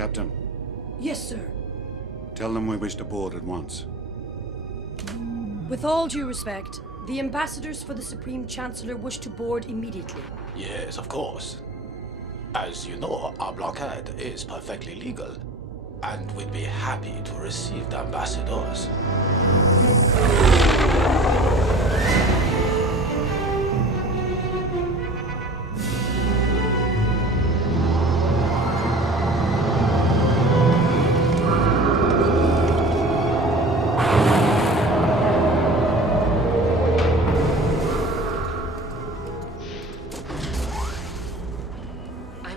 Captain, Yes, sir. tell them we wish to board at once. With all due respect, the ambassadors for the Supreme Chancellor wish to board immediately. Yes, of course. As you know, our blockade is perfectly legal, and we'd be happy to receive the ambassadors.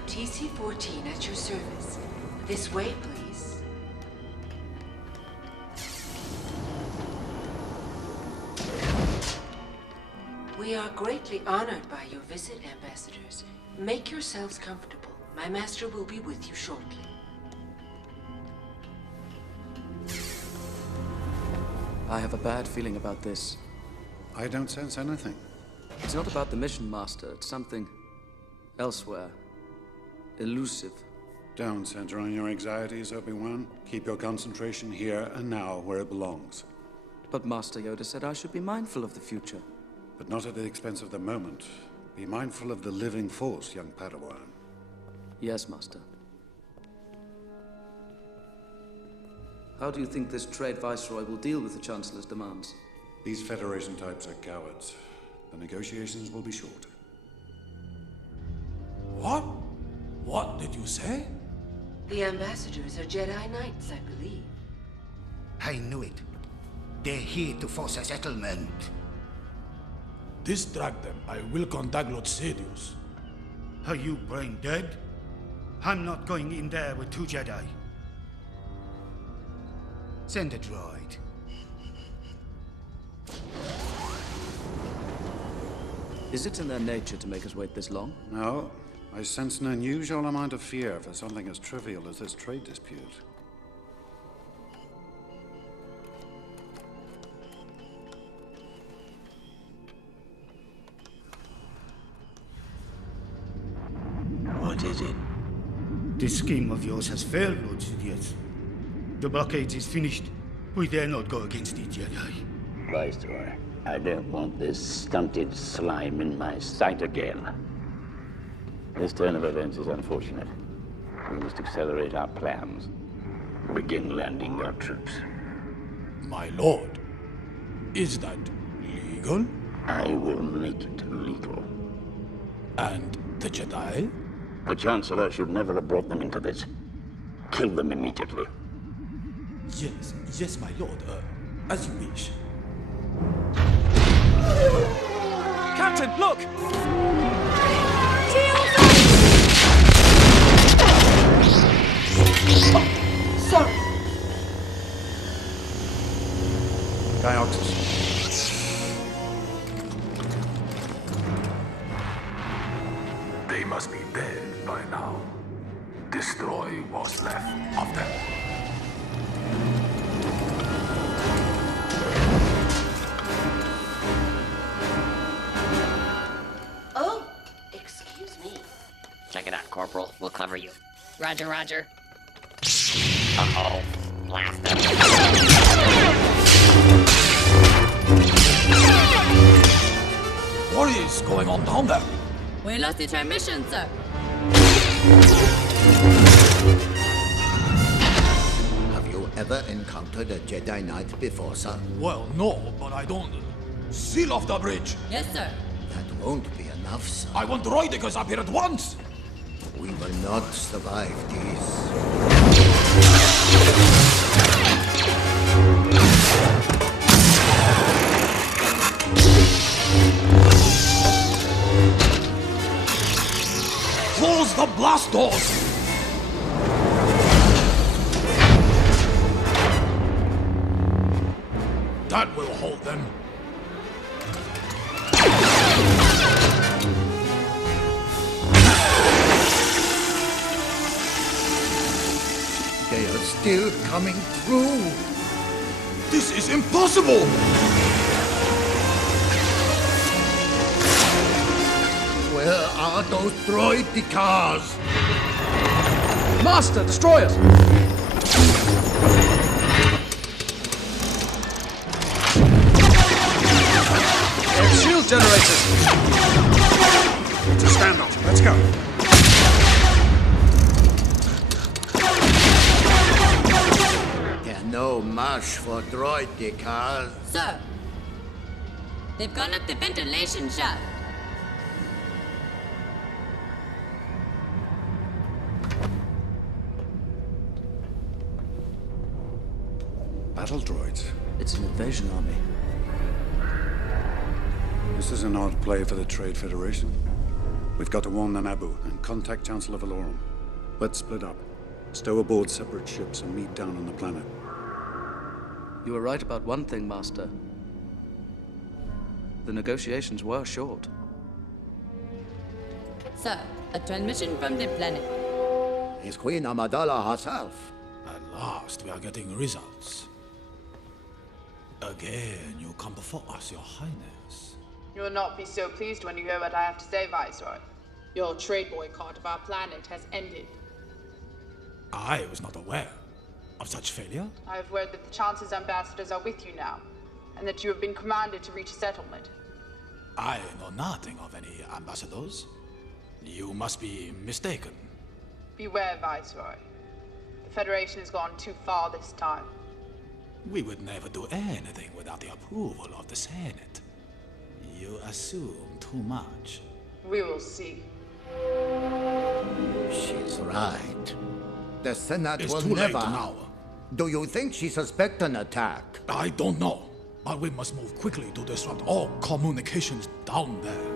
TC-14 at your service. This way, please. We are greatly honored by your visit, ambassadors. Make yourselves comfortable. My master will be with you shortly. I have a bad feeling about this. I don't sense anything. It's not about the mission, Master. It's something elsewhere. Elusive. Don't center on your anxieties, Obi-Wan. Keep your concentration here and now where it belongs. But Master Yoda said I should be mindful of the future. But not at the expense of the moment. Be mindful of the living force, young Padawan. Yes, Master. How do you think this trade viceroy will deal with the Chancellor's demands? These Federation types are cowards. The negotiations will be short. What? What did you say? The ambassadors are Jedi Knights, I believe. I knew it. They're here to force a settlement. Distract them. I will contact Lord Sidious. Are you brain dead? I'm not going in there with 2 Jedi. Send a droid. Is it in their nature to make us wait this long? No, I sense an unusual amount of fear for something as trivial as this trade dispute. What is it? This scheme of yours has failed, Lord Sidious. The blockade is finished. We dare not go against the Jedi. Viceroy, I don't want this stunted slime in my sight again. This turn of events is unfortunate. We must accelerate our plans. Begin landing our troops. My lord, is that legal? I will make it legal. And the Jedi? The Chancellor should never have brought them into this. Kill them immediately. Yes, my lord. As you wish. Captain, look! Sorry. Dioxys. They must be dead by now. Destroy what's left of them. Oh, excuse me. Check it out, Corporal. We'll cover you. Roger, roger. Uh-oh. Blast them. What is going on down there? We lost the transmission, sir. Have you ever encountered a Jedi Knight before, sir? Well, no, but I don't... Seal off the bridge! Yes, sir. That won't be enough, sir. I want droidekas up here at once! We will not survive this. Close the blast doors! That will hold them. They are still coming through. This is impossible! Where are those droid cars? Master, destroyers! Shield generators! It's a standoff. Let's go. There's no marsh for droid decals. Sir, they've gone up the ventilation shaft. Battle droids. It's an invasion army. This is an odd play for the Trade Federation. We've got to warn the Naboo and contact Chancellor Valorum. Let's split up. Stow aboard separate ships and meet down on the planet. You were right about one thing, Master. The negotiations were short. Sir, a transmission from the planet. It's Queen Amidala herself. At last, we are getting results. Again, you come before us, Your Highness. You will not be so pleased when you hear what I have to say, Viceroy. Your trade boycott of our planet has ended. I was not aware of such failure. I have word that the Chancellor's ambassadors are with you now, and that you have been commanded to reach a settlement. I know nothing of any ambassadors. You must be mistaken. Beware, Viceroy. The Federation has gone too far this time. We would never do anything without the approval of the Senate. You assume too much. We will see. She's right. The Senate It's will too never... late now. Do you think she suspects an attack? I don't know, but we must move quickly to disrupt all communications down there.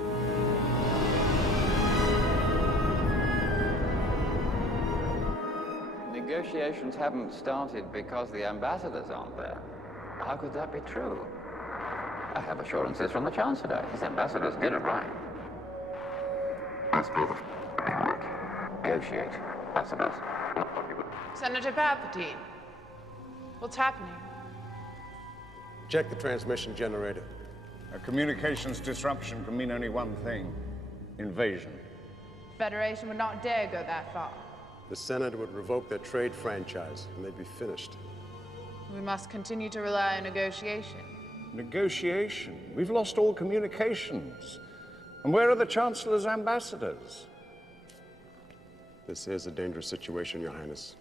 Negotiations haven't started because the ambassadors aren't there. How could that be true? I have assurances from the Chancellor. His ambassadors did it right. Must be the negotiate. Ambassadors. Senator Palpatine, what's happening? Check the transmission generator. A communications disruption can mean only one thing: invasion. The Federation would not dare go that far. The Senate would revoke their trade franchise, and they'd be finished. We must continue to rely on negotiation. Negotiation? We've lost all communications. And where are the Chancellor's ambassadors? This is a dangerous situation, Your Highness.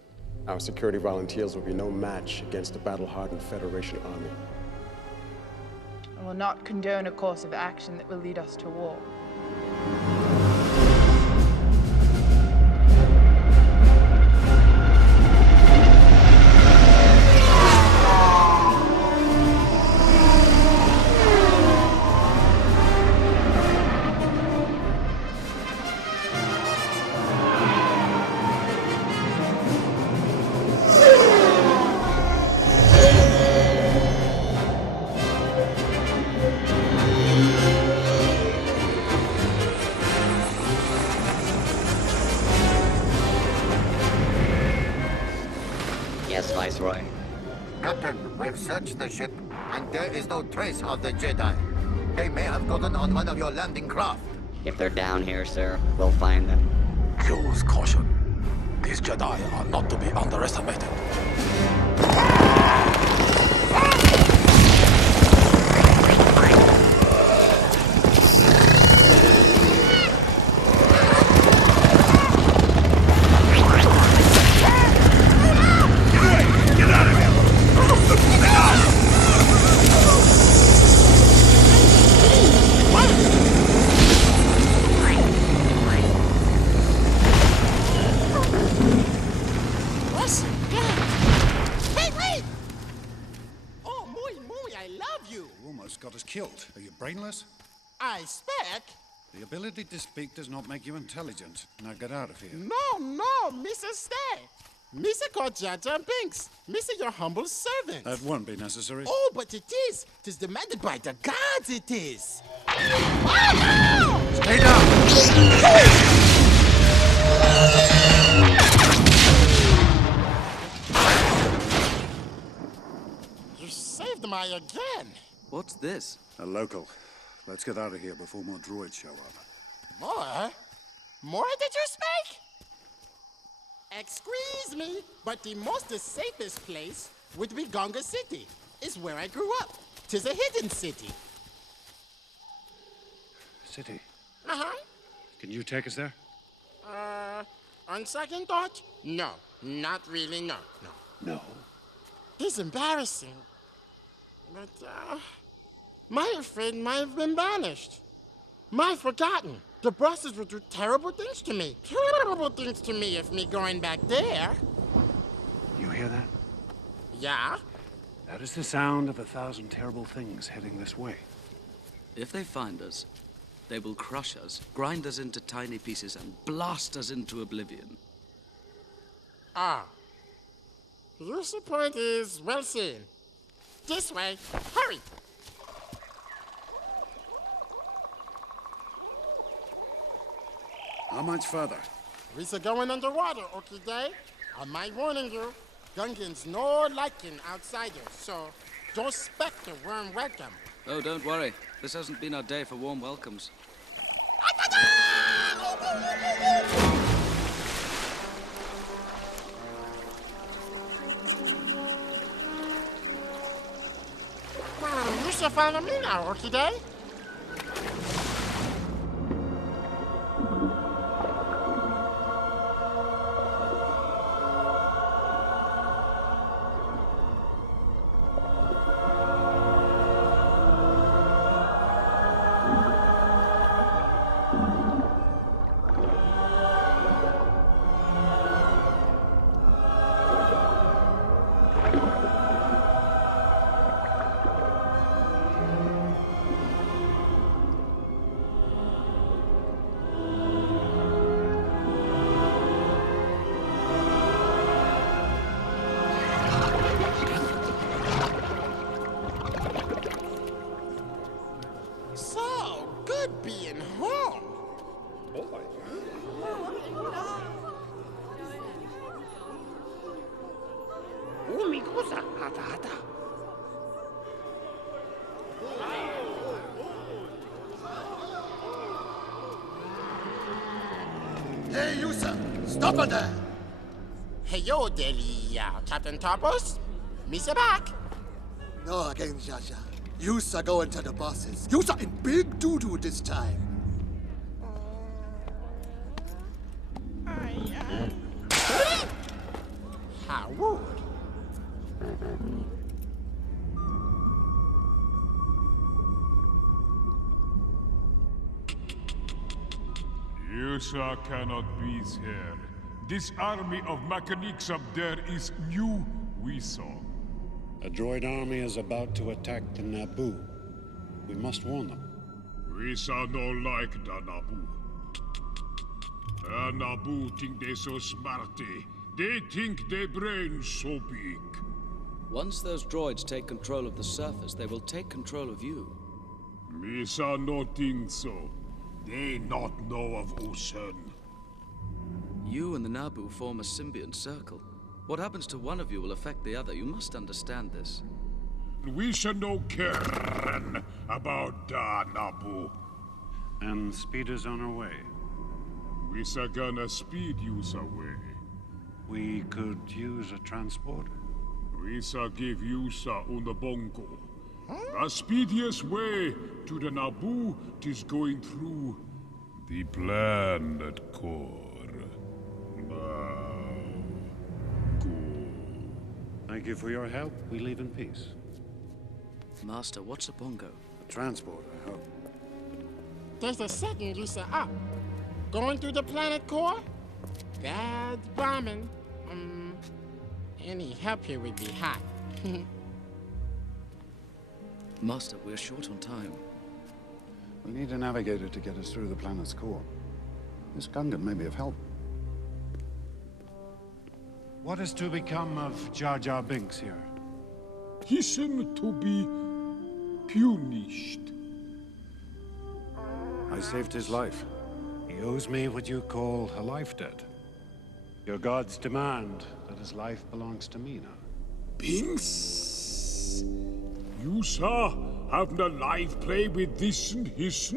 Our security volunteers will be no match against the battle-hardened Federation army. I will not condone a course of action that will lead us to war. Viceroy. Captain, we've searched the ship, and there is no trace of the Jedi. They may have gotten on one of your landing craft. If they're down here, sir, we'll find them. Use caution. These Jedi are not to be underestimated. Killed. Are you brainless? I speak. The ability to speak does not make you intelligent. Now get out of here. No, Mr. Stay. Mr. called Jar Jar Binks. Mr. Your humble servant. That won't be necessary. Oh, but it is. It is demanded by the gods, it is. Stay down! You saved my again. What's this? A local. Let's get out of here before more droids show up. More? More did you speak? Excuse me, but the most safest place would be Gonga City. It's where I grew up. 'Tis a hidden city. City. Uh-huh. Can you take us there? On second thought, no. Not really, no. No. It's embarrassing. But, my friend might have been banished. Might forgotten. The bosses would do terrible things to me. Terrible things to me if me going back there. You hear that? Yeah? That is the sound of 1,000 terrible things heading this way. If they find us, they will crush us, grind us into tiny pieces, and blast us into oblivion. Ah. Your point is well seen. This way. Hurry! How much further? We're going underwater, okay, Day? I might warning you, Gungans no liking outsiders, so don't expect a warm welcome. Oh, don't worry. This hasn't been our day for warm welcomes. You should follow me now, okay, Day? Being home. Hey, you sir, stop it there. Hey, yo, Deli, Captain Topos. Mr. Back. No, again, Jaja. You sir going to the bosses. You sir in big doo-doo this time. How rude. You sir cannot be here. This army of mechanics up there is new, we saw. A droid army is about to attack the Naboo. We must warn them. We saw no like the Naboo. The Naboo think they so smarty. They think their brains so big. Once those droids take control of the surface, they will take control of you. Me saw no think so. They not know of ocean. You and the Naboo form a symbiont circle. What happens to one of you will affect the other. You must understand this. We should no care about the Naboo. And speed is on our way. We are gonna speed you away. We could use a transporter. We shall give you una bongo. The speediest way to the Naboo is going through the planet core. Thank you for your help. We leave in peace. Master, what's a bongo? A transport, I hope. There's a second you said up. Going through the planet core? Bad bombing. Any help here would be hot. Master, we're short on time. We need a navigator to get us through the planet's core. This Gungan may be of help. What is to become of Jar Jar Binks here? He seemed to be punished. I saved his life. He owes me what you call a life debt. Your gods demand that his life belongs to me now. Binks? You, sir, have no life play with this and his?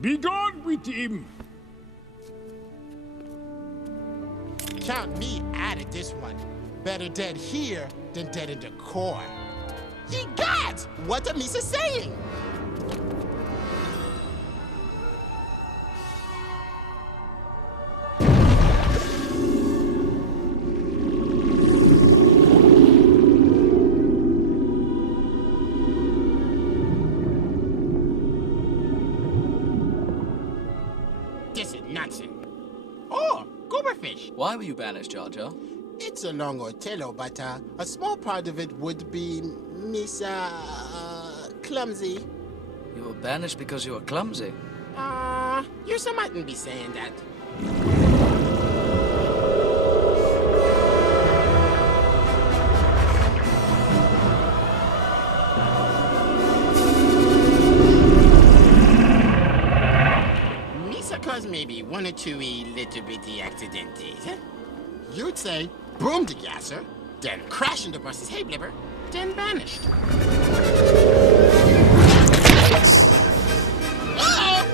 Be gone with him! Count me out of this one. Better dead here than dead in the core. Ye gods! What am Misa saying? This is nonsense. Oh, Gooberfish. Why were you banished, Jar Jar? It's a long ortello, but a small part of it would be Miss clumsy. You were banished because you were clumsy. You mightn't be saying that. Misa caused maybe one or two little bitty accidentes. Huh? You'd say broom the gasser, then crash into Bruss's hay blibber, then banished. Uh-oh!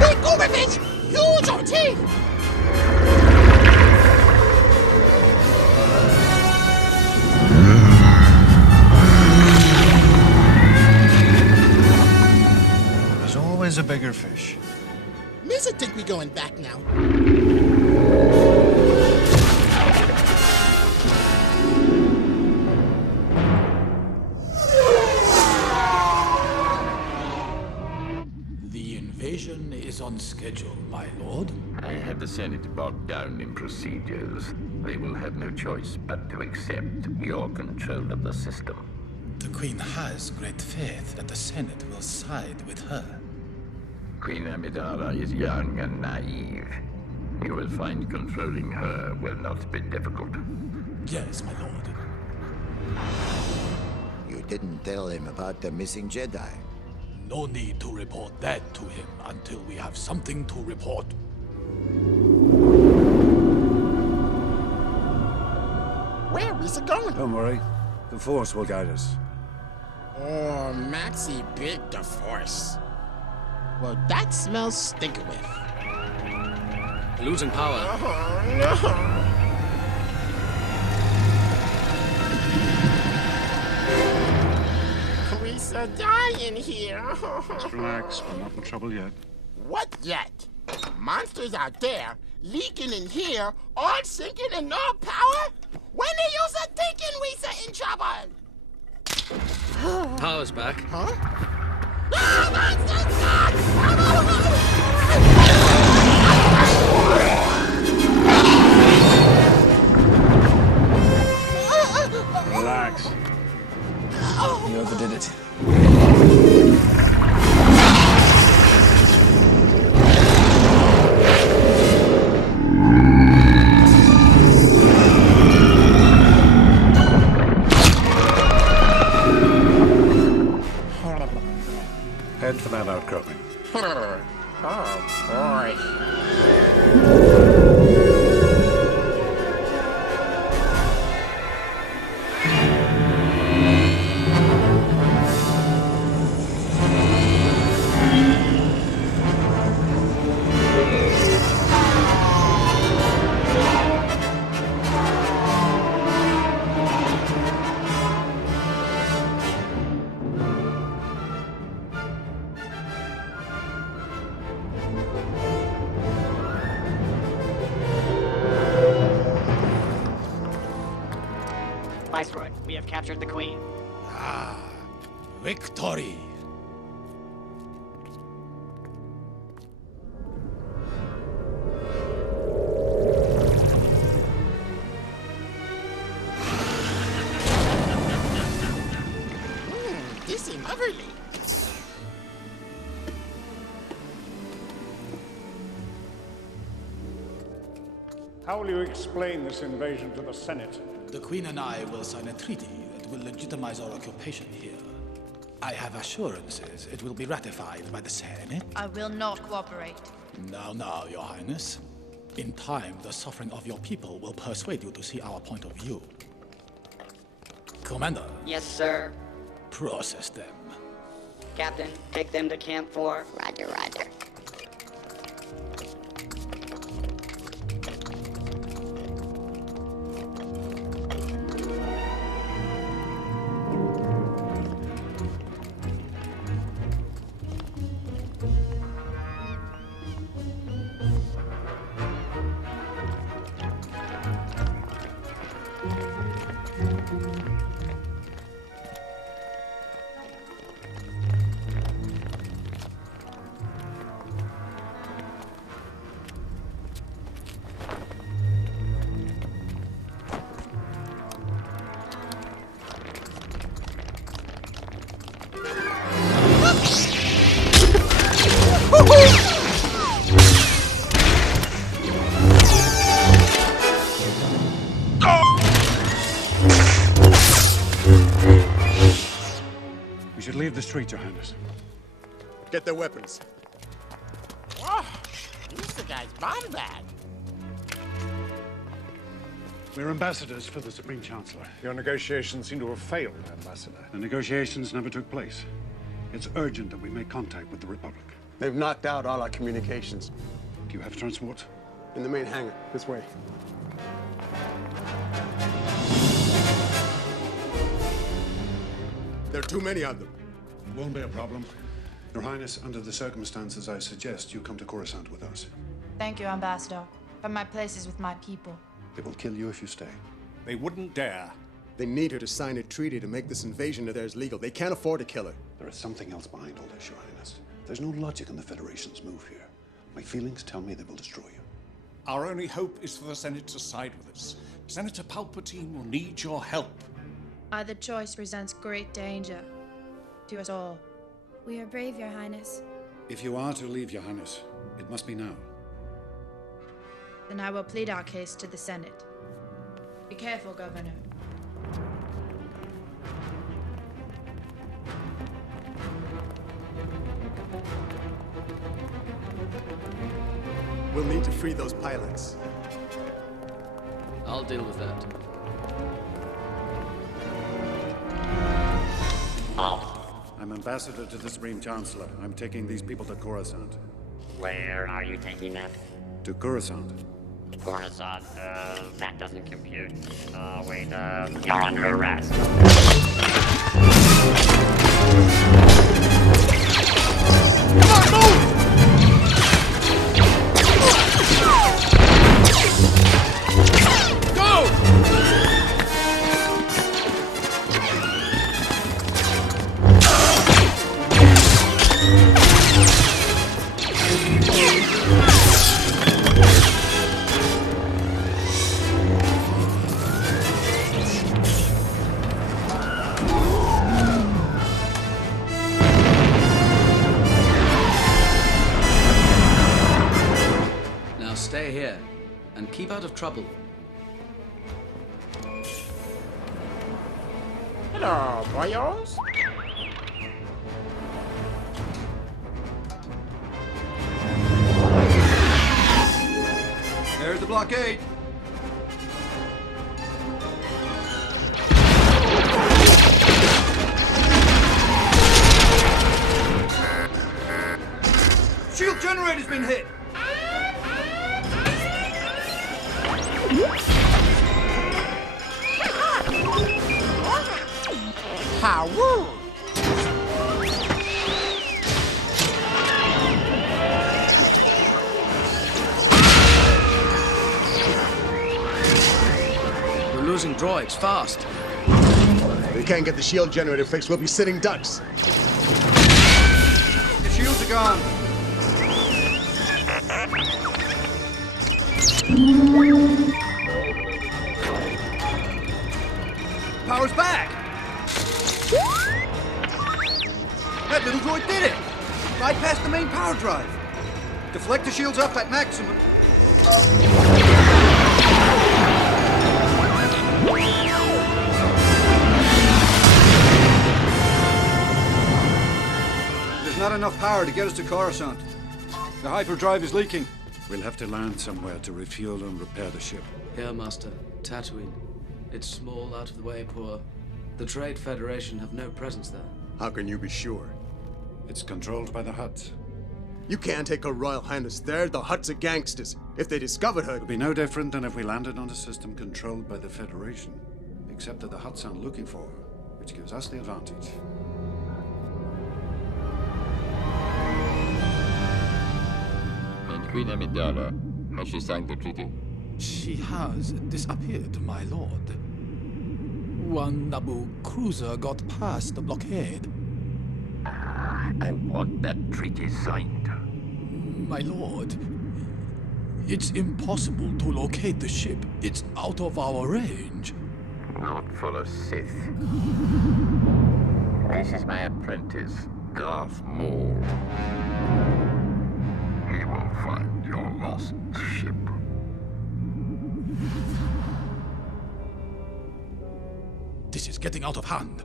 Big Gooberfish! Huge on teeth! There's always a bigger fish. Misa think we going back now. Is on schedule, my lord. I have the Senate bogged down in procedures. They will have no choice but to accept your control of the system. The Queen has great faith that the Senate will side with her. Queen Amidala is young and naive. You will find controlling her will not be difficult. Yes, my lord. You didn't tell him about the missing Jedi. No need to report that to him until we have something to report. Where is it going? Don't worry. The Force will guide us. Oh, Maxie bit the Force. Well, that smells stinkerwith. Losing power. Oh, no. We're dying here. Just relax. We're not in trouble yet. What yet? Monsters out there, leaking in here, all sinking and no power? When are you thinking we're in trouble? Power's back. Huh? Relax. You overdid it. Head for that outcropping. Oh, boy. Viceroy, we have captured the Queen. Ah, victory! This is lovely. How will you explain this invasion to the Senate? The Queen and I will sign a treaty that will legitimize our occupation here. I have assurances it will be ratified by the Senate. I will not cooperate. Now, Your Highness. In time, the suffering of your people will persuade you to see our point of view. Commander. Yes, sir. Process them. Captain, take them to Camp 4. Roger, roger. We should leave the street, Your Highness. Get their weapons. Oh, use the guy's bomb bag. We're ambassadors for the Supreme Chancellor. Your negotiations seem to have failed, Ambassador. The negotiations never took place. It's urgent that we make contact with the Republic. They've knocked out all our communications. Do you have transport? In the main hangar, this way. There are too many of them. Won't be a problem. Your Highness, under the circumstances, I suggest you come to Coruscant with us. Thank you, Ambassador. But my place is with my people. They will kill you if you stay. They wouldn't dare. They need her to sign a treaty to make this invasion of theirs legal. They can't afford to kill her. There is something else behind all this, Your Highness. There's no logic in the Federation's move here. My feelings tell me they will destroy you. Our only hope is for the Senate to side with us. Senator Palpatine will need your help. Either choice presents great danger to us all. We are brave, Your Highness. If you are to leave, Your Highness, it must be now. Then I will plead our case to the Senate. Be careful, Governor. We'll need to free those pilots. I'll deal with that. I'm ambassador to the Supreme Chancellor. I'm taking these people to Coruscant. Where are you taking them? To Coruscant. Coruscant, that doesn't compute. Wait, you're under arrest. Come on, move! Stay here, and keep out of trouble. Hello, boyos. There's the blockade. Shield generator's been hit. How rude! We're losing droids, fast. If we can't get the shield generator fixed, we'll be sitting ducks. The shields are gone. Power's back. That little droid did it! Bypassed the main power drive. Deflect the shields up at maximum. There's not enough power to get us to Coruscant. The hyperdrive is leaking. We'll have to land somewhere to refuel and repair the ship. Here, Master. Tatooine. It's small, out of the way, poor. The Trade Federation have no presence there. How can you be sure? It's controlled by the Hutts. You can't take Her Royal Highness there. The Hutts are gangsters. If they discovered her... It would be no different than if we landed on a system controlled by the Federation. Except that the Hutts aren't looking for her, which gives us the advantage. And Queen Amidala, has she signed the treaty? She has disappeared, my lord. One Naboo cruiser got past the blockade. I want that treaty signed. My lord, it's impossible to locate the ship. It's out of our range. Not for a Sith. This is my apprentice, Darth Maul. He will find your lost ship. This is getting out of hand.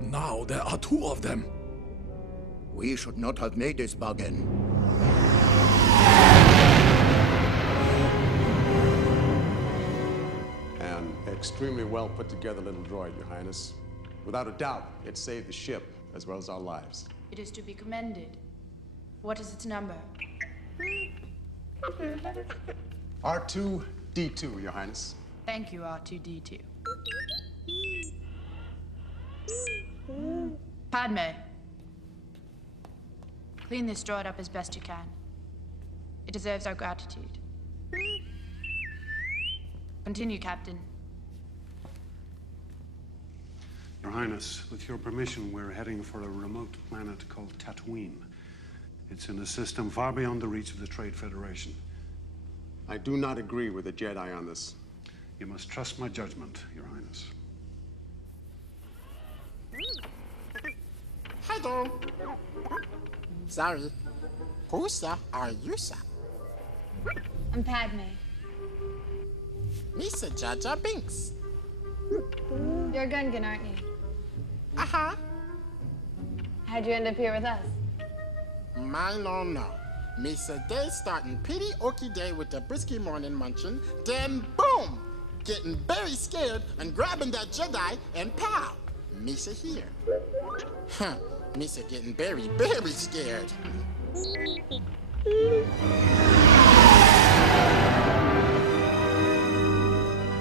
Now there are two of them. We should not have made this bargain. An extremely well put together little droid, Your Highness. Without a doubt, it saved the ship as well as our lives. It is to be commended. What is its number? R2-D2, Your Highness. Thank you, R2-D2. Padme. Clean this droid up as best you can. It deserves our gratitude. Continue, Captain. Your Highness, with your permission, we're heading for a remote planet called Tatooine. It's in a system far beyond the reach of the Trade Federation. I do not agree with the Jedi on this. You must trust my judgment, Your Highness. Hello. Sorry. Who, sir, are you, sir? I'm Padme. Misa Jar Jar Binks. You're a Gungan, aren't you? Uh-huh. How'd you end up here with us? Mine no no. Misa day starting pretty okie day with the brisky morning munchin', then boom! Getting very scared and grabbing that Jedi and pow! Misa here. Huh. Misa getting very, very scared.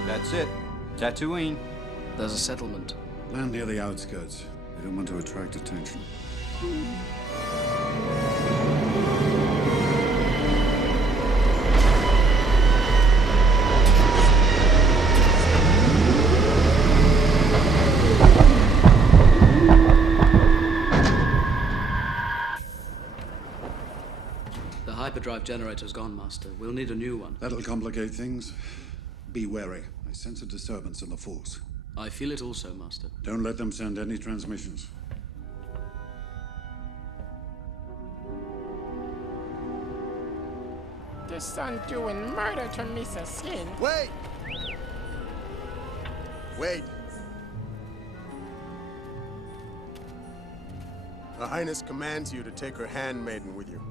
That's it. Tatooine. There's a settlement. Land near the outskirts. We don't want to attract attention. The hyperdrive generator's gone, Master. We'll need a new one. That'll complicate things. Be wary. I sense a disturbance in the Force. I feel it also, Master. Don't let them send any transmissions. The son doing murder to Misa Skin. Wait! Wait. Her Highness commands you to take her handmaiden with you.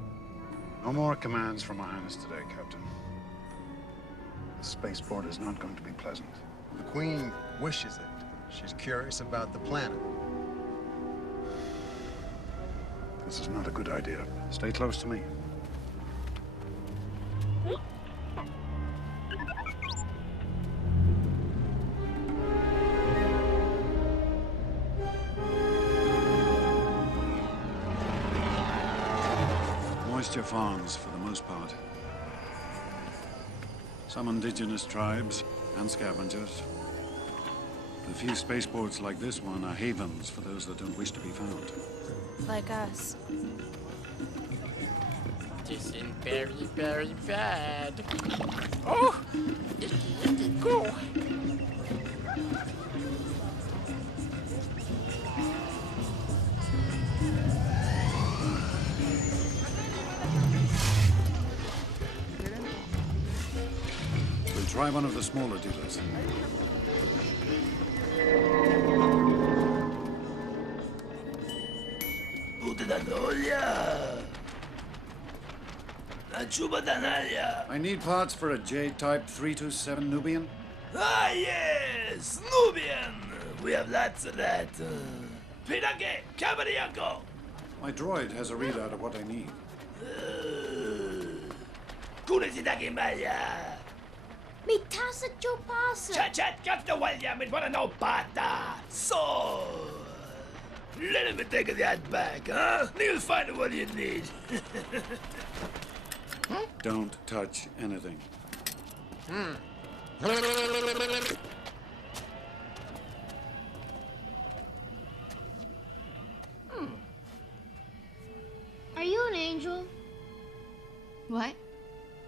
No more commands from Her Highness today, Captain. The spaceport is not going to be pleasant. The Queen wishes it. She's curious about the planet. This is not a good idea. Stay close to me. Moisture farms, for the most part. Some indigenous tribes and scavengers. A few spaceports like this one are havens for those that don't wish to be found. Like us. This is very, very bad. Oh! Icky, go! We'll try one of the smaller dealers. I need parts for a J-type 327 Nubian. Ah, yes! Nubian! We have lots of that. Pirage, Caballero! My droid has a readout of what I need. Mi tasa Joe pasa. Chat, kapta walya, mit wanna know bata. So, let me take that back, huh? You'll find what you need. Don't touch anything. Are you an angel? What?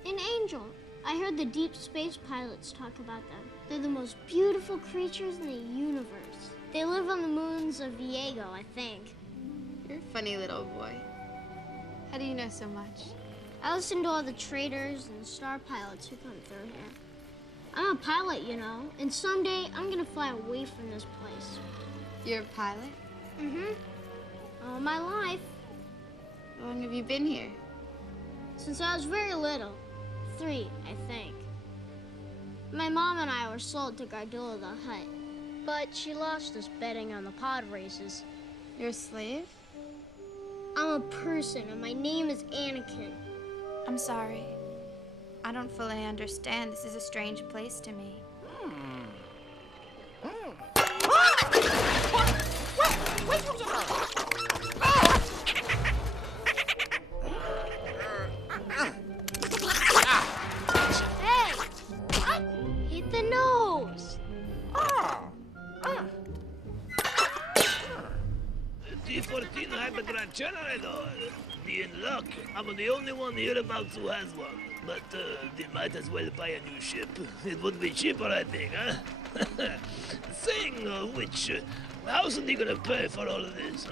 An angel. I heard the deep space pilots talk about them. They're the most beautiful creatures in the universe. They live on the moons of Viego, I think. You're a funny little boy. How do you know so much? I listen to all the traders and star pilots who come through here. I'm a pilot, you know, and someday I'm gonna fly away from this place. You're a pilot? Mm-hmm. All my life. How long have you been here? Since I was very little. 3, I think. My mom and I were sold to Gardula the Hutt, but she lost us betting on the pod races. You're a slave? I'm a person, and my name is Anakin. I'm sorry. I don't fully understand. This is a strange place to me. Hey! Hit the nose! D14 hyperdrive generator. Be in luck. I'm the only one hereabouts who has one. But they might as well buy a new ship. It would be cheaper, I think, huh? Saying which, how's he gonna pay for all of this?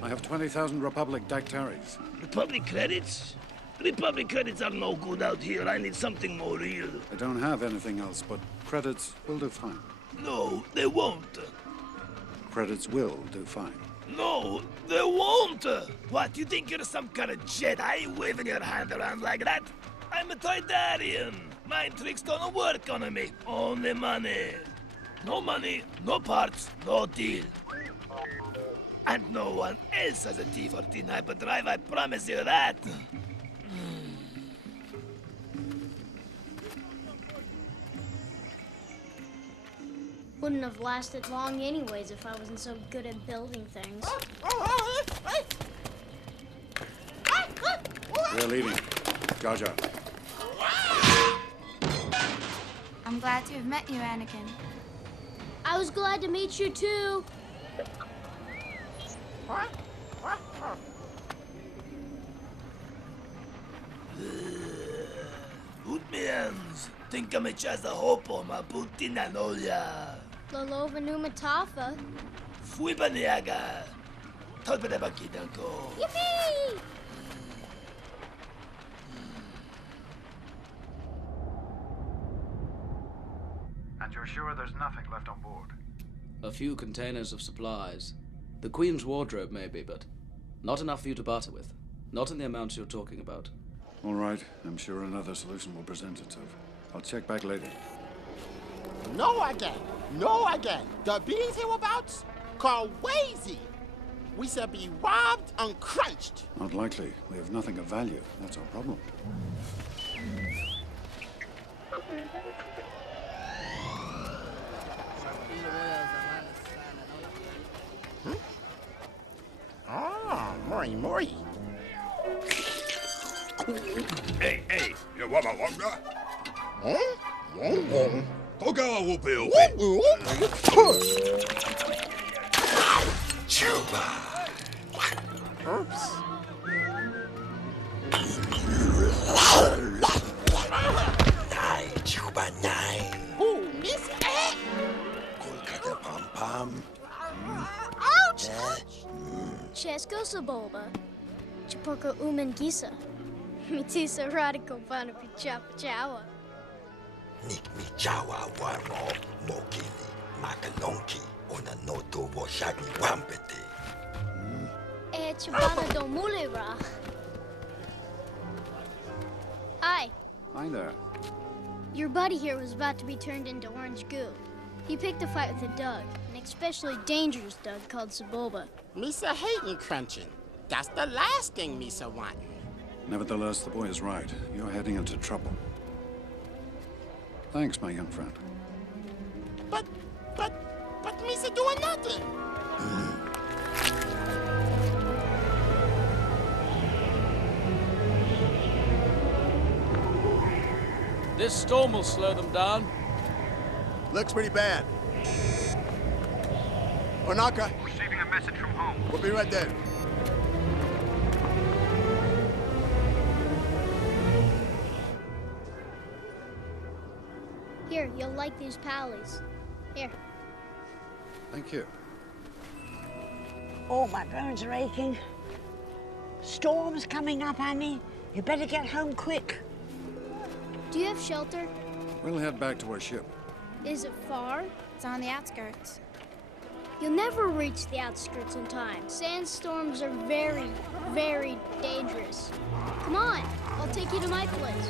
I have 20,000 Republic dactaries. Republic credits? Republic credits are no good out here. I need something more real. I don't have anything else, but credits will do fine. No, they won't. Credits will do fine. No, they won't. What, you think you're some kind of Jedi waving your hand around like that? I'm a Toydarian. Mind tricks don't work on me. Only money. No money, no parts, no deal. And no one else has a T14 hyperdrive, I promise you that. Wouldn't have lasted long anyways if I wasn't so good at building things. We're leaving. Jar Jar. I'm glad to have met you, Anakin. I was glad to meet you too. Utmians, think I'm a chasa hopo, ma putina noya. Lalova Numatafa. Fui baniaga. Tolpede bakidanko. Yippee! And you're sure there's nothing left on board? A few containers of supplies. The Queen's wardrobe, maybe, but not enough for you to barter with. Not in the amounts you're talking about. All right. I'm sure another solution will present itself. I'll check back later. No again. No again. The beans hereabouts? Crazy. We shall be robbed and crunched. Not likely. We have nothing of value. That's our problem. Ah, Mori. Hey, you want my wanga? Huh? Toga whoopie. Chuba. Oops. Nai, Chuba, nai. Ooh, miss it. Kolkata pam pam. Ouch! Chesko Saboba. Chiporko Umangisa. Mitisa Radical Vana Pichapa Chawa. Nik mi chawa waro mokili makalonki ona noto washagi wampete. Chabana Domulera. Hi. Hi there. Your buddy here was about to be turned into orange goo. He picked a fight with a Doug, an especially dangerous Doug called Saboba. Misa hating crunching. That's the last thing Misa want. Nevertheless, the boy is right. You're heading into trouble. Thanks, my young friend. But Misa doing nothing. This storm will slow them down. Looks pretty bad. Onaka. Receiving a message from home. We'll be right there. Here, you'll like these pallies. Here. Thank you. Oh, my bones are aching. Storm's coming up, Annie. You better get home quick. Do you have shelter? We'll head back to our ship. Is it far? It's on the outskirts. You'll never reach the outskirts in time. Sandstorms are very, very dangerous. Come on, I'll take you to my place.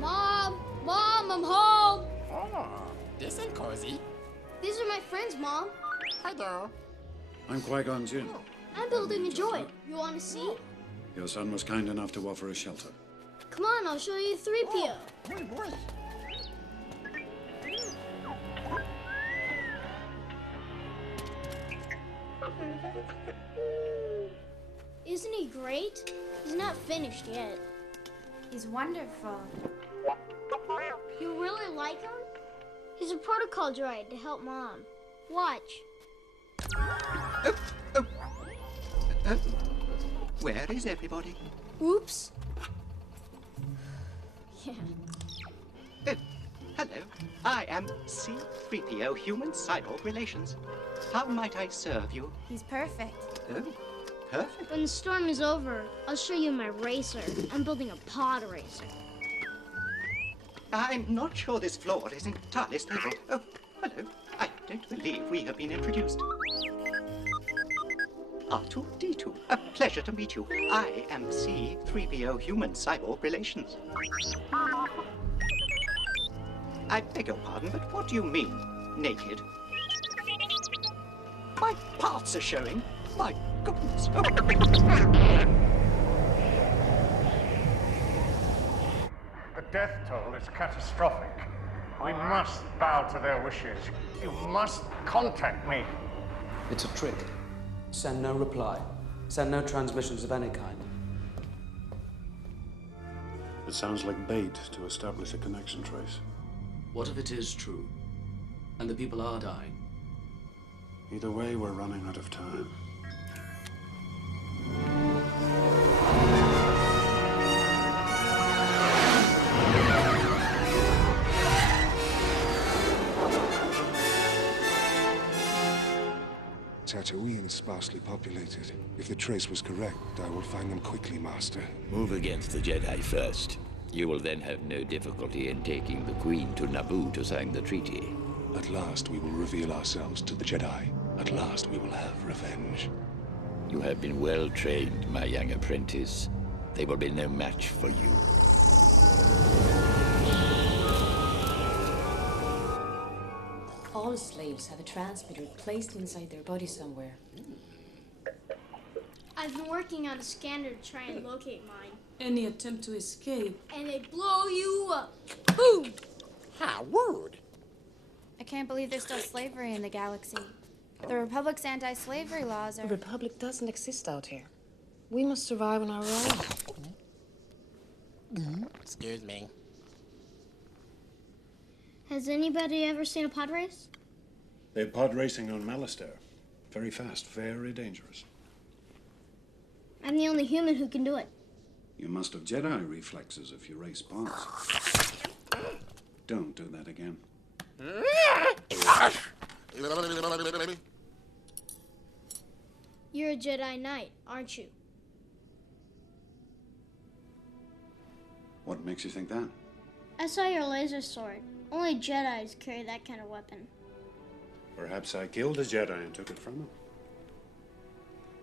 Mom, I'm home. Oh, this ain't cozy. These are my friends, Mom. Hi there. I'm Qui-Gon Jinn. I'm building a droid. You want to see? Your son was kind enough to offer a shelter. Come on, I'll show you 3PO. Isn't he great? He's not finished yet. He's wonderful. You really like him? He's a protocol droid to help Mom. Watch. Where is everybody? Oops. Yeah. Hello. I am C-3PO, Human Cyborg Relations. How might I serve you? He's perfect. Oh, perfect. When the storm is over, I'll show you my racer. I'm building a pod racer. I'm not sure this floor is entirely stable. Oh, hello. I don't believe we have been introduced. R2-D2, a pleasure to meet you. I am C-3PO, Human Cyborg Relations. I beg your pardon, but what do you mean, naked? My parts are showing. My goodness. Oh. The death toll is catastrophic. We must bow to their wishes. You must contact me. It's a trick. Send no reply. Send no transmissions of any kind. It sounds like bait to establish a connection trace. What if it is true, and the people are dying? Either way, we're running out of time. Tatooine sparsely populated. If the trace was correct, I will find them quickly, Master. Move against the Jedi first. You will then have no difficulty in taking the Queen to Naboo to sign the treaty. At last we will reveal ourselves to the Jedi. At last we will have revenge. You have been well trained, my young apprentice. They will be no match for you. All slaves have a transmitter placed inside their body somewhere. I've been working on a scanner to try and locate mine. Any attempt to escape. And they blow you up. Boom! Howard! I can't believe there's still slavery in the galaxy. The Republic's anti-slavery laws are... The Republic doesn't exist out here. We must survive on our own. Excuse me. Has anybody ever seen a pod race? They're pod racing on Malastare. Very fast, very dangerous. I'm the only human who can do it. You must have Jedi reflexes if you race pods. Don't do that again. You're a Jedi Knight, aren't you? What makes you think that? I saw your laser sword. Only Jedis carry that kind of weapon. Perhaps I killed a Jedi and took it from him.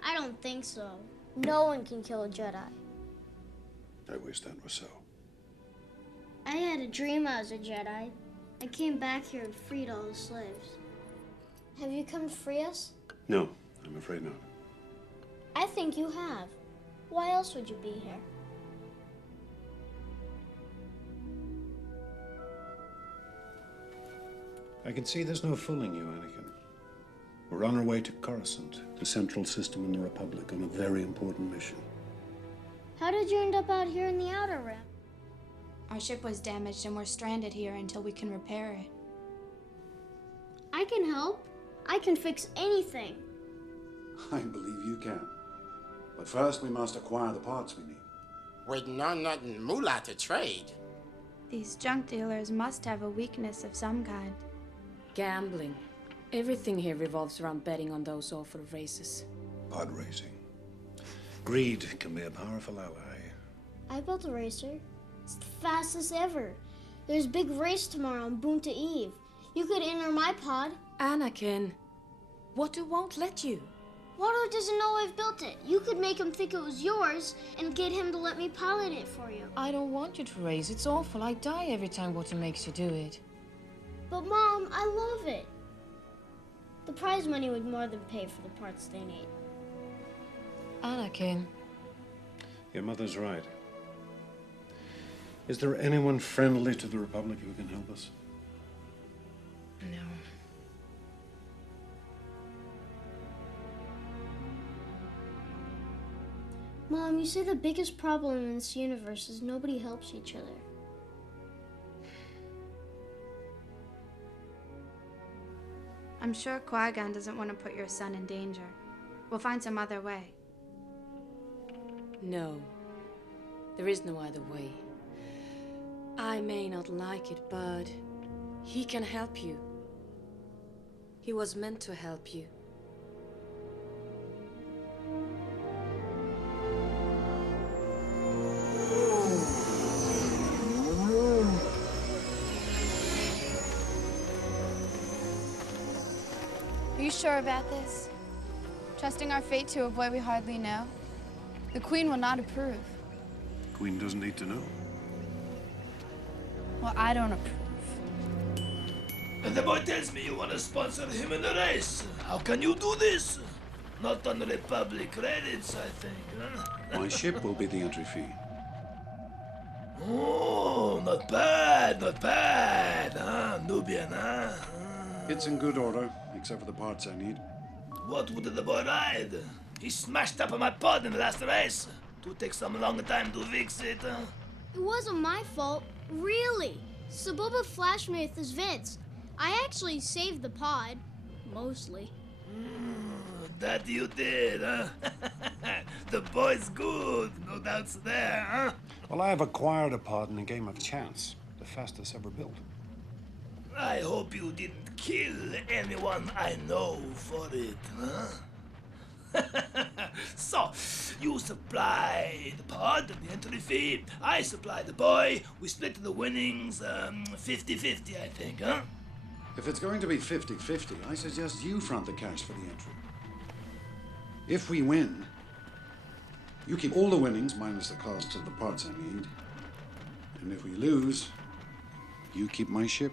I don't think so. No one can kill a Jedi. I wish that was so. I had a dream I was a Jedi. I came back here and freed all the slaves. Have you come to free us? No, I'm afraid not. I think you have. Why else would you be here? I can see there's no fooling you, Anakin. We're on our way to Coruscant, the central system in the Republic, on a very important mission. How did you end up out here in the Outer Rim? Our ship was damaged and we're stranded here until we can repair it. I can help. I can fix anything. I believe you can. But first we must acquire the parts we need. With no nothing moolah to trade. These junk dealers must have a weakness of some kind. Gambling. Everything here revolves around betting on those awful races. Pod racing. Greed can be a powerful ally. I built a racer. It's the fastest ever. There's a big race tomorrow on Boonta Eve. You could enter my pod. Anakin, Watto won't let you. Watto doesn't know I've built it. You could make him think it was yours and get him to let me pilot it for you. I don't want you to race. It's awful. I die every time Watto makes you do it. But Mom, I love it. The prize money would more than pay for the parts they need. Anakin. Your mother's right. Is there anyone friendly to the Republic who can help us? No. Mom, you say the biggest problem in this universe is nobody helps each other. I'm sure Qui-Gon doesn't want to put your son in danger. We'll find some other way. No. There is no other way. I may not like it, but he can help you. He was meant to help you. Are you sure about this? Trusting our fate to a boy we hardly know? The Queen will not approve. Queen doesn't need to know. Well, I don't approve. And the boy tells me you want to sponsor him in the race. How can you do this? Not on Republic credits, I think. Huh? My ship will be the entry fee. Oh, not bad, not bad. Huh? Nubian, huh? It's in good order, except for the parts I need. What would the boy ride? He smashed up my pod in the last race. To take some long time to fix it. It wasn't my fault, really. Saboba flashed me with his vids. I actually saved the pod, mostly. That you did, huh? The boy's good, no doubts there, huh? Well, I have acquired a pod in a game of chance, the fastest ever built. I hope you didn't kill anyone I know for it, huh? So, you supply the pod and the entry fee. I supply the boy. We split the winnings 50-50, I think, huh? If it's going to be 50-50, I suggest you front the cash for the entry. If we win, you keep all the winnings minus the cost of the parts I need. And if we lose, you keep my ship.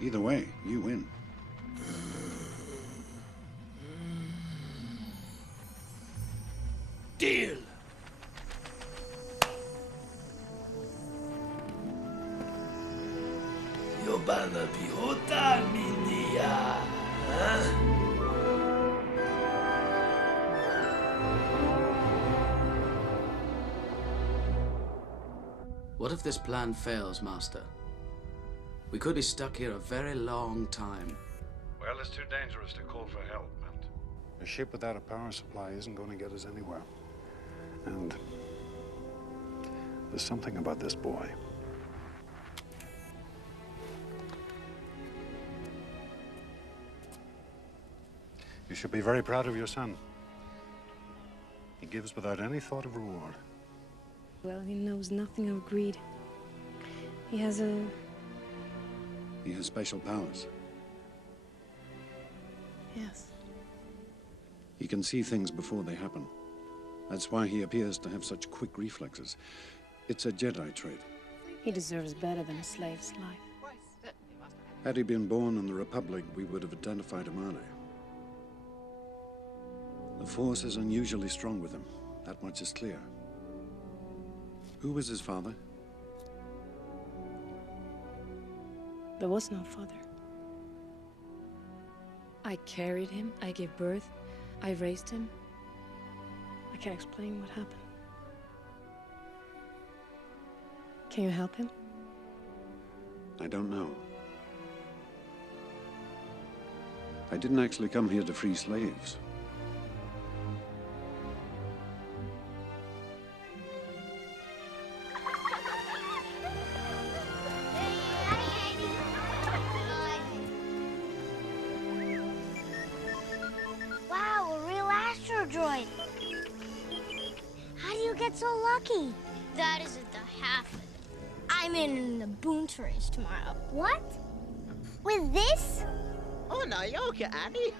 Either way, you win. Deal! Yobana Pihota Minia, huh? What if this plan fails, Master? We could be stuck here a very long time. Well, it's too dangerous to call for help, and a ship without a power supply isn't going to get us anywhere. And there's something about this boy. You should be very proud of your son. He gives without any thought of reward. Well, he knows nothing of greed. He has special powers. Yes. He can see things before they happen. That's why he appears to have such quick reflexes. It's a Jedi trait. He deserves better than a slave's life. Had he been born in the Republic, we would have identified him early. The Force is unusually strong with him. That much is clear. Who was his father? There was no father. I carried him, I gave birth, I raised him. I can't explain what happened. Can you help him? I don't know. I didn't actually come here to free slaves. Wow, a real astrodroid. How do you get so lucky? That isn't the half of it. I'm in the boon race tomorrow. What? With this? Oh, no, you're okay, Annie.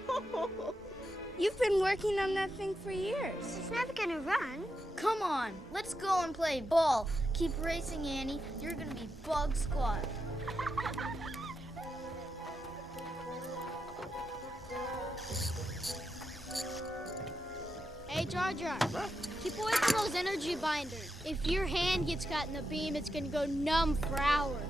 You've been working on that thing for years. It's never gonna run. Come on, let's go and play ball. Keep racing, Annie. You're gonna be Bug Squad. Hey, Jar Jar. Keep away from those energy binders. If your hand gets caught in the beam, it's gonna go numb for hours.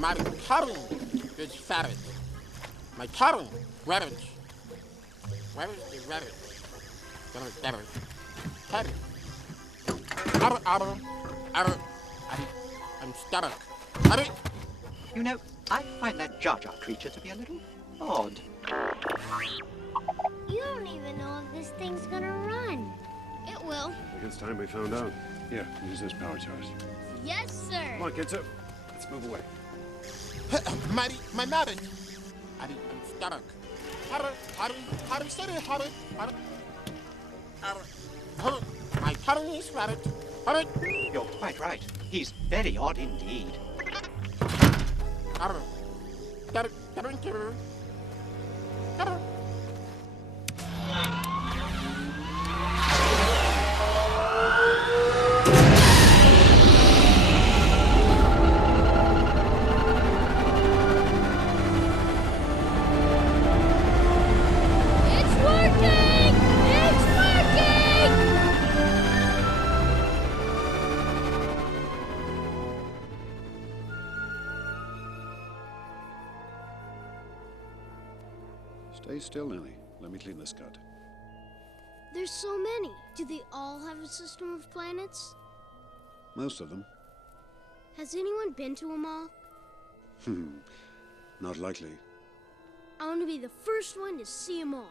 My tongue is ferret. My tongue, rabbit. Where is the rabbit? I'm stuck. You know, I find that Jar Jar creature to be a little odd. You don't even know if this thing's gonna run. It will. I think it's time we found out. Here, use this power charge. Yes, sir. Come on, kids, let's move away. My marriage. I'm stuck. My tongue is ferret. You're quite right. He's very odd indeed. Stay still, Annie. Let me clean this cut. There's so many. Do they all have a system of planets? Most of them. Has anyone been to them all? Not likely. I want to be the first one to see them all.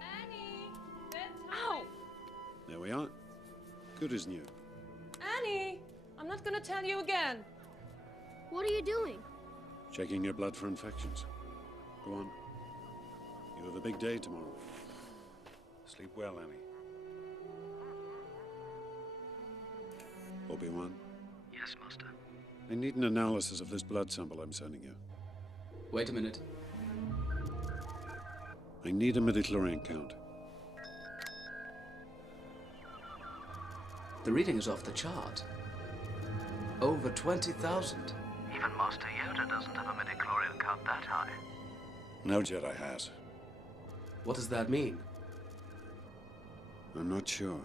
Annie! Bedtime! Ow! There we are. Good as new. Annie! I'm not gonna tell you again. What are you doing? Checking your blood for infections. Go on. You have a big day tomorrow. Sleep well, Annie. Obi-Wan? Yes, Master. I need an analysis of this blood sample I'm sending you. Wait a minute. I need a midichlorian count. The reading is off the chart. Over 20,000. Even Master Yoda doesn't have a midichlorian count that high. No Jedi has. What does that mean? I'm not sure.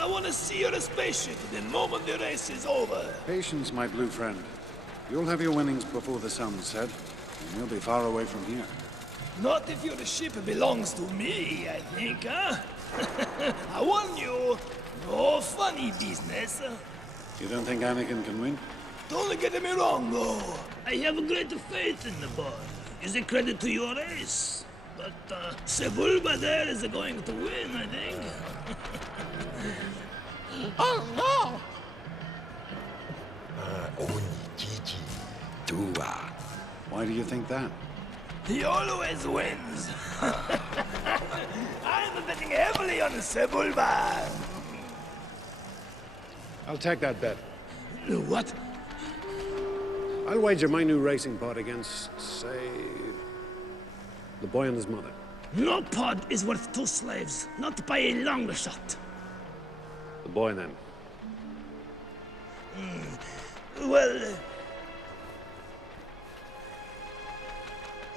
I want to see your spaceship the moment the race is over. Patience, my blue friend. You'll have your winnings before the sun's set, and you'll be far away from here. Not if your ship belongs to me, I think, huh? I warn you, no funny business. You don't think Anakin can win? Don't get me wrong, though. I have great faith in the boy. It's a credit to your race. But Sebulba there is going to win, I think. Oh, no! Why do you think that? He always wins. I'm betting heavily on Sebulba. I'll take that bet. What? I'll wager my new racing pod against, say, the boy and his mother. No pod is worth 2 slaves, not by a long shot. The boy, then. Well,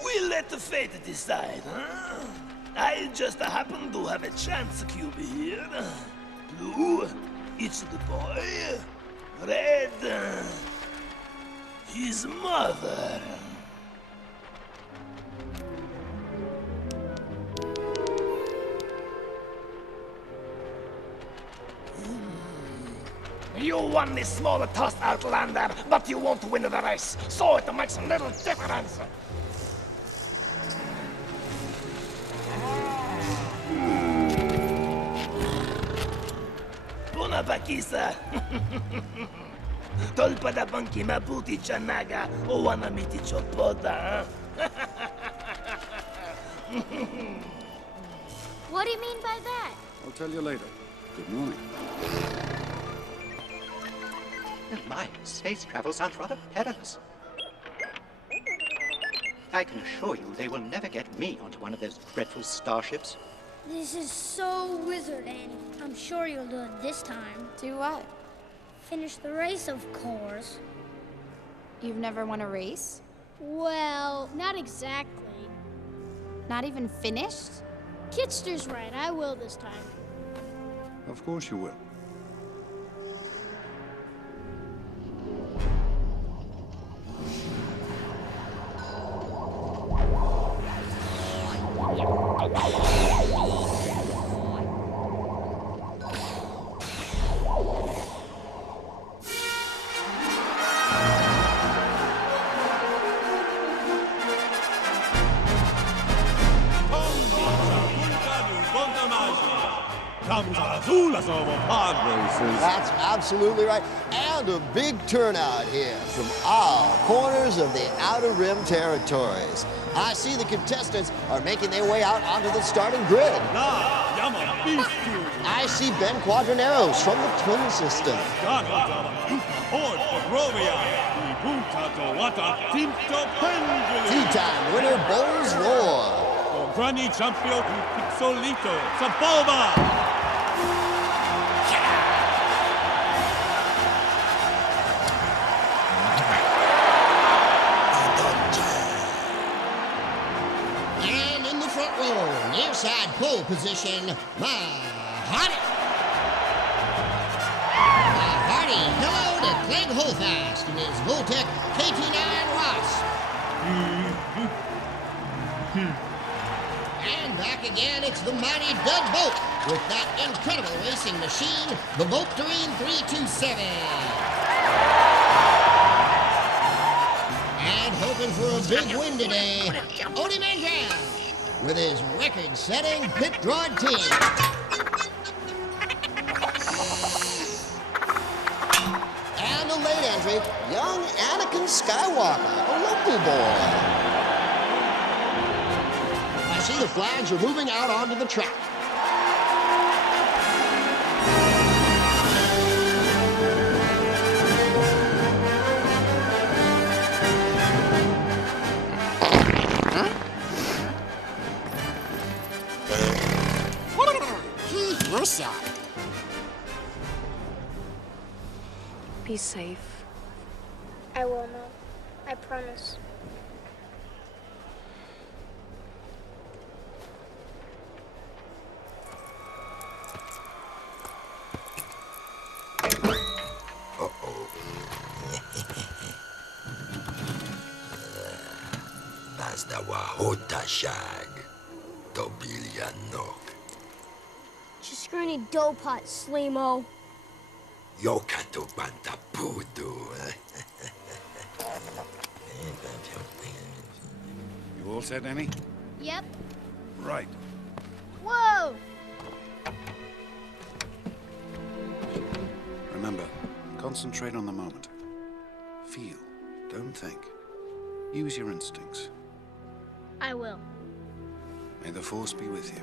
we'll let the fate decide, huh? I just happen to have a chance cube here. Blue, it's the boy. Red, his mother. You won this small toss, Outlander, but you won't win the race, so it makes a little difference. Bună, Pakisa! Tolpa da banki maputi chanaga, o wana miti chopota, What do you mean by that? I'll tell you later. Good morning. My, space travel sounds rather perilous. I can assure you they will never get me onto one of those dreadful starships. This is so wizard, Annie. I'm sure you'll do it this time. Do what? Finish the race, of course. You've never won a race? Well, not exactly. Not even finished? Kitster's right. I will this time. Of course you will. That's absolutely right. And a big turnout here from all corners of the Outer Rim territories. I see the contestants are making their way out onto the starting grid. I see Ben Quadraneros from the Twin System. Tea-time winner Bowles Roar. Granny Champion Pixolito Sapova. Nearside pole position, Mahoney. Mahoney, hello to Clegg Holdfast in his Voltec KT-9 Ross. And back again, it's the mighty Doug Bolt with that incredible racing machine, the Voltarine 327. And hoping for a big win today, Odie Mangram with his record-setting pit droid team. And a late entry, young Anakin Skywalker, a local boy. I see the flags are moving out onto the track. Be safe. I will, Mom. I promise. Hotashag. Tobilyanok. You scrawny dough pot, Slimo. Yokato bantapudu. You all set, Annie? Yep. Right. Whoa! Remember, concentrate on the moment. Feel, don't think. Use your instincts. I will. May the Force be with you.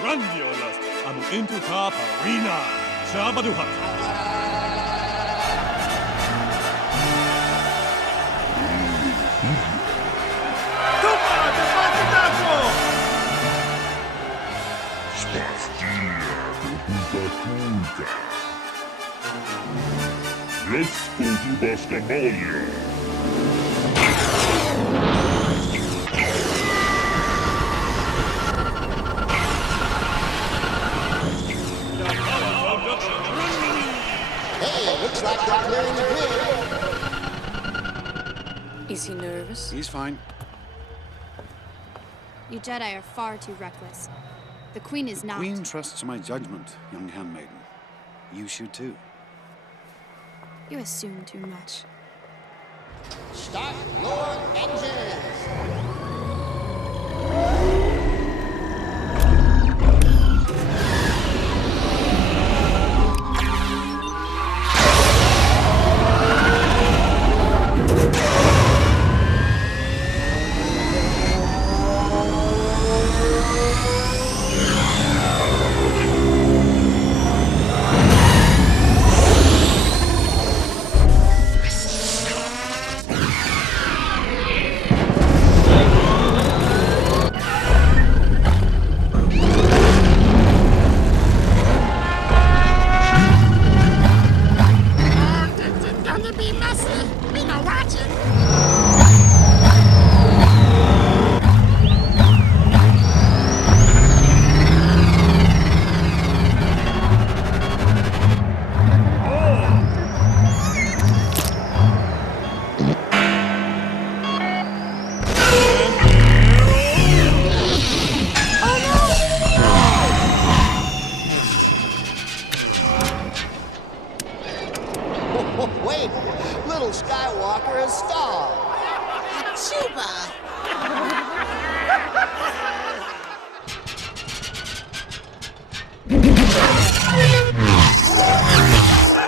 Grandiolous! Anu into top arena! Shabaduhat! Let's go to Baskabalia! Hey, looks like they're clearing the grid. Is he nervous? He's fine. You Jedi are far too reckless. The Queen is not. Queen trusts my judgment, young handmaiden. You should too. You assume too much. Start your engines. Wait, little Skywalker has stalled. Chuba.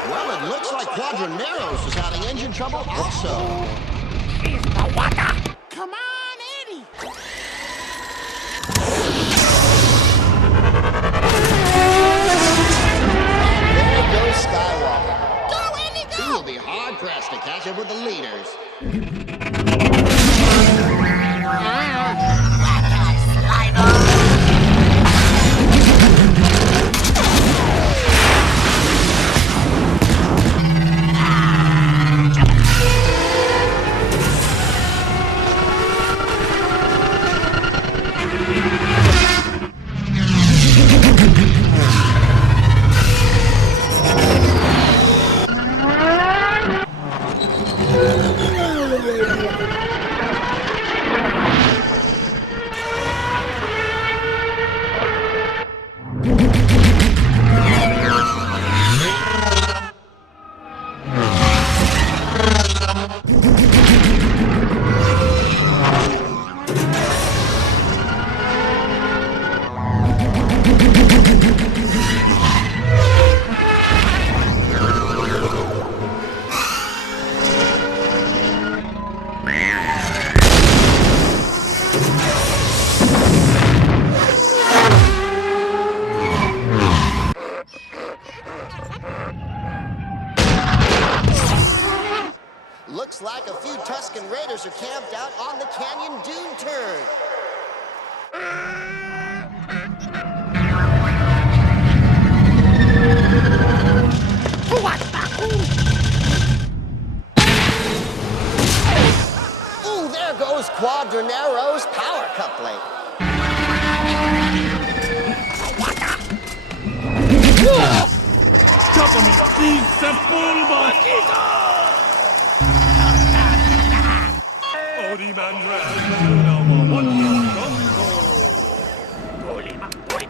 Well, it looks like Quadraneros is having engine trouble also. Come on, Eddie. There goes Skywalker. He will be hard-pressed to catch up with the leaders. Looks like a few Tusken Raiders are camped out on the Canyon Dune turn. Ooh, there goes Quadranero's power coupling. top of me, pizza pulva! Odi mandra, no more one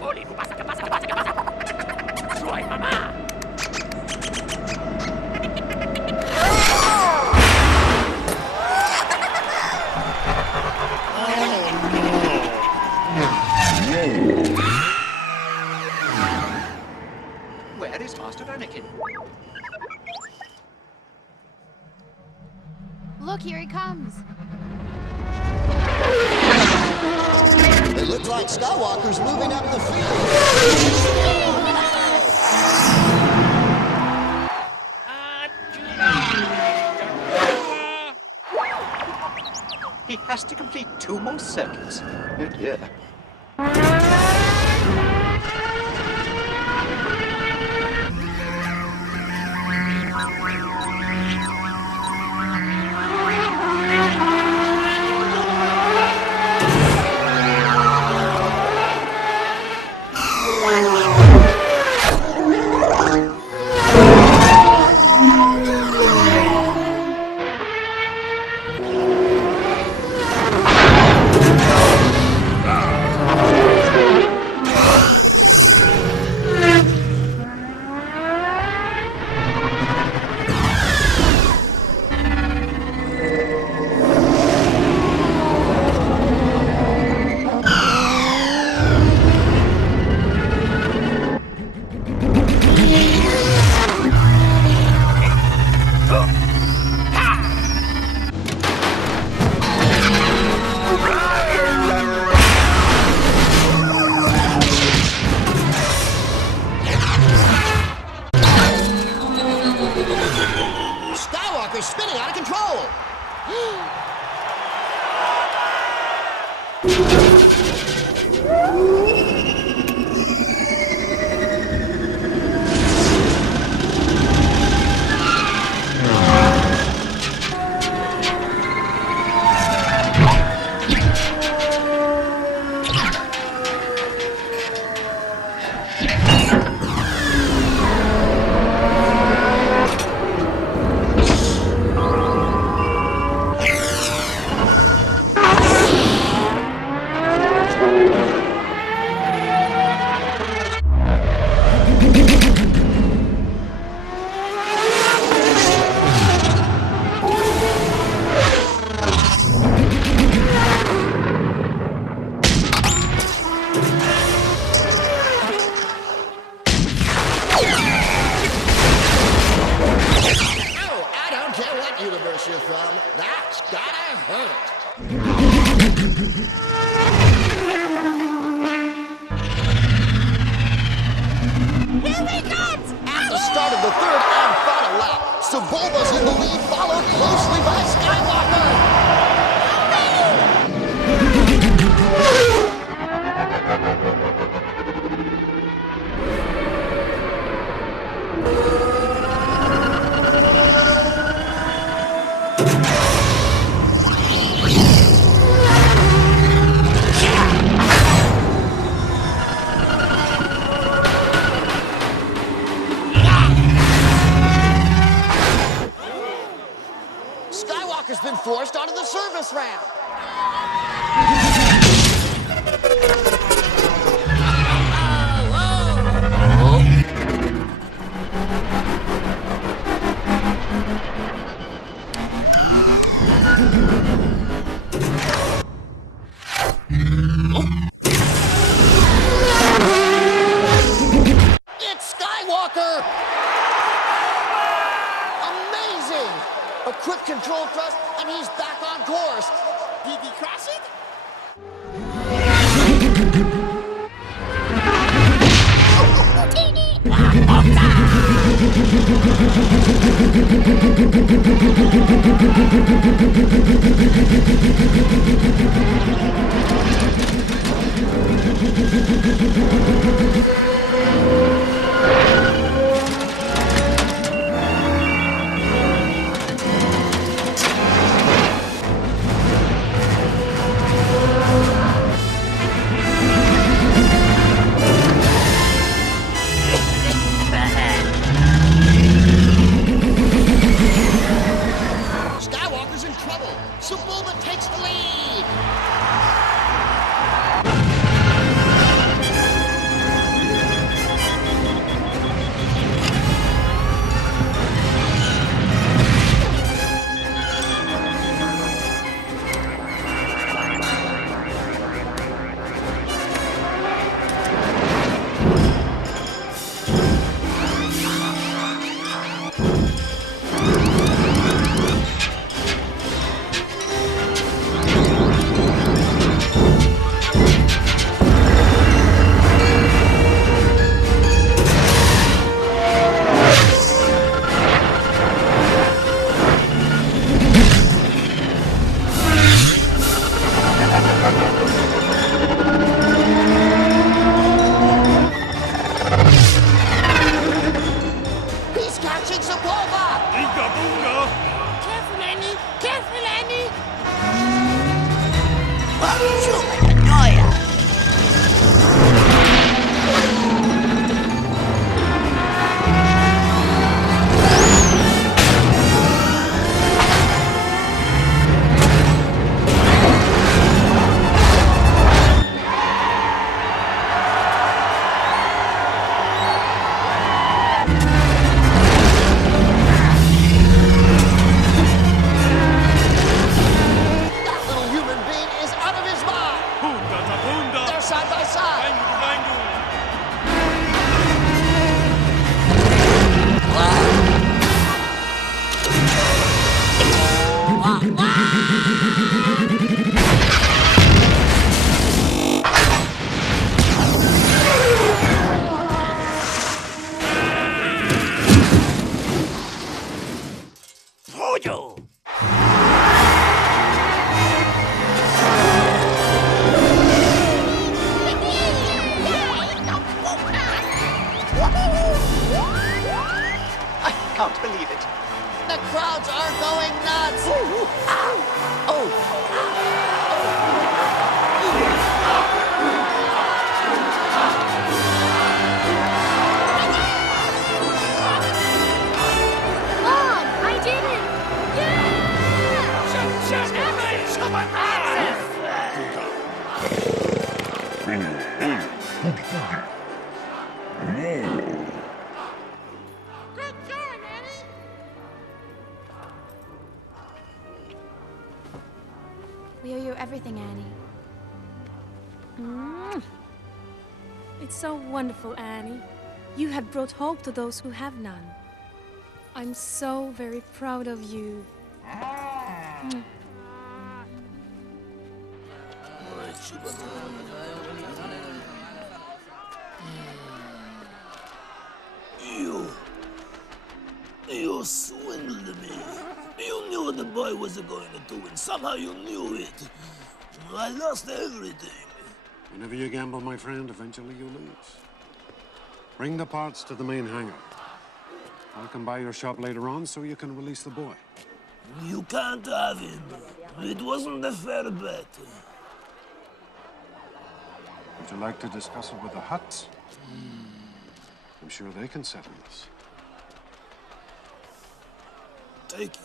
Boli, ¿qué pasa? Soy mamá. Where is Master Anakin? Look, here he comes. It looks like Skywalker's moving up the field. He has to complete 2 more circuits. Oh dear. Skywalker's spinning out of control! Universe you're from, that's gotta hurt. Here he comes! At the start of the third and final lap, Sebulba's in the lead, followed closely by Skywalker. Skywalker's been forced onto the service ramp. It's Skywalker! Amazing! A quick control thrust, and he's back on course. Did he crash it? can't believe it. The crowds are going nuts. Mom, I did it! Yeah! Good going, Annie! We owe you everything, Annie. It's so wonderful, Annie. You have brought hope to those who have none. I'm so very proud of you. You swindled me. You knew what the boy was going to do, and somehow you knew it. I lost everything. Whenever you gamble, my friend, eventually you lose. Bring the parts to the main hangar. I'll come by your shop later on so you can release the boy. You can't have him. It wasn't a fair bet. Would you like to discuss it with the Hutts? I'm sure they can settle this. Take it.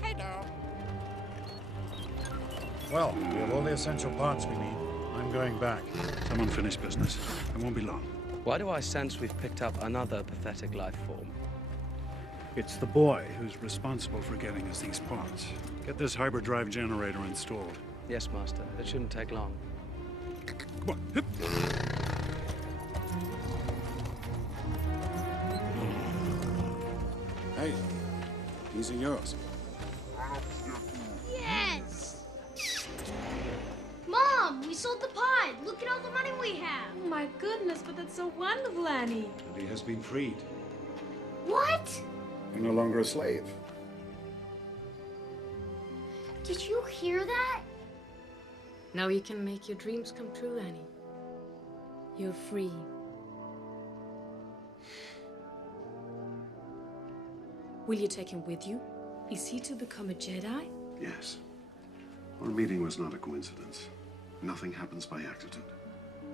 Hey, Daryl. Well, we have all the essential parts we need. I'm going back. Someone finish business. It won't be long. Why do I sense we've picked up another pathetic life form? It's the boy who's responsible for getting us these parts. Get this hyperdrive generator installed. Yes, Master. It shouldn't take long. Come on. Hip. Hey, these are yours. Yes! Mom, we sold the pod. Look at all the money we have. Oh my goodness, but that's so wonderful, Annie. And he has been freed. What? You're no longer a slave. Did you hear that? Now you can make your dreams come true, Annie. You're free. Will you take him with you? Is he to become a Jedi? Yes. Our meeting was not a coincidence. Nothing happens by accident.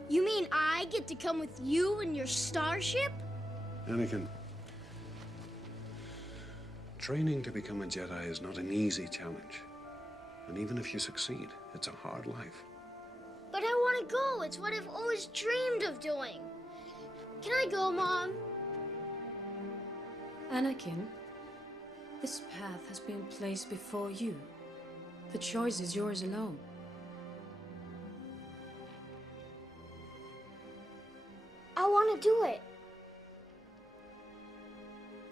You mean I get to come with you in your starship? Anakin, training to become a Jedi is not an easy challenge. And even if you succeed, it's a hard life. But I want to go. It's what I've always dreamed of doing. Can I go, Mom? Anakin, this path has been placed before you. The choice is yours alone. I want to do it.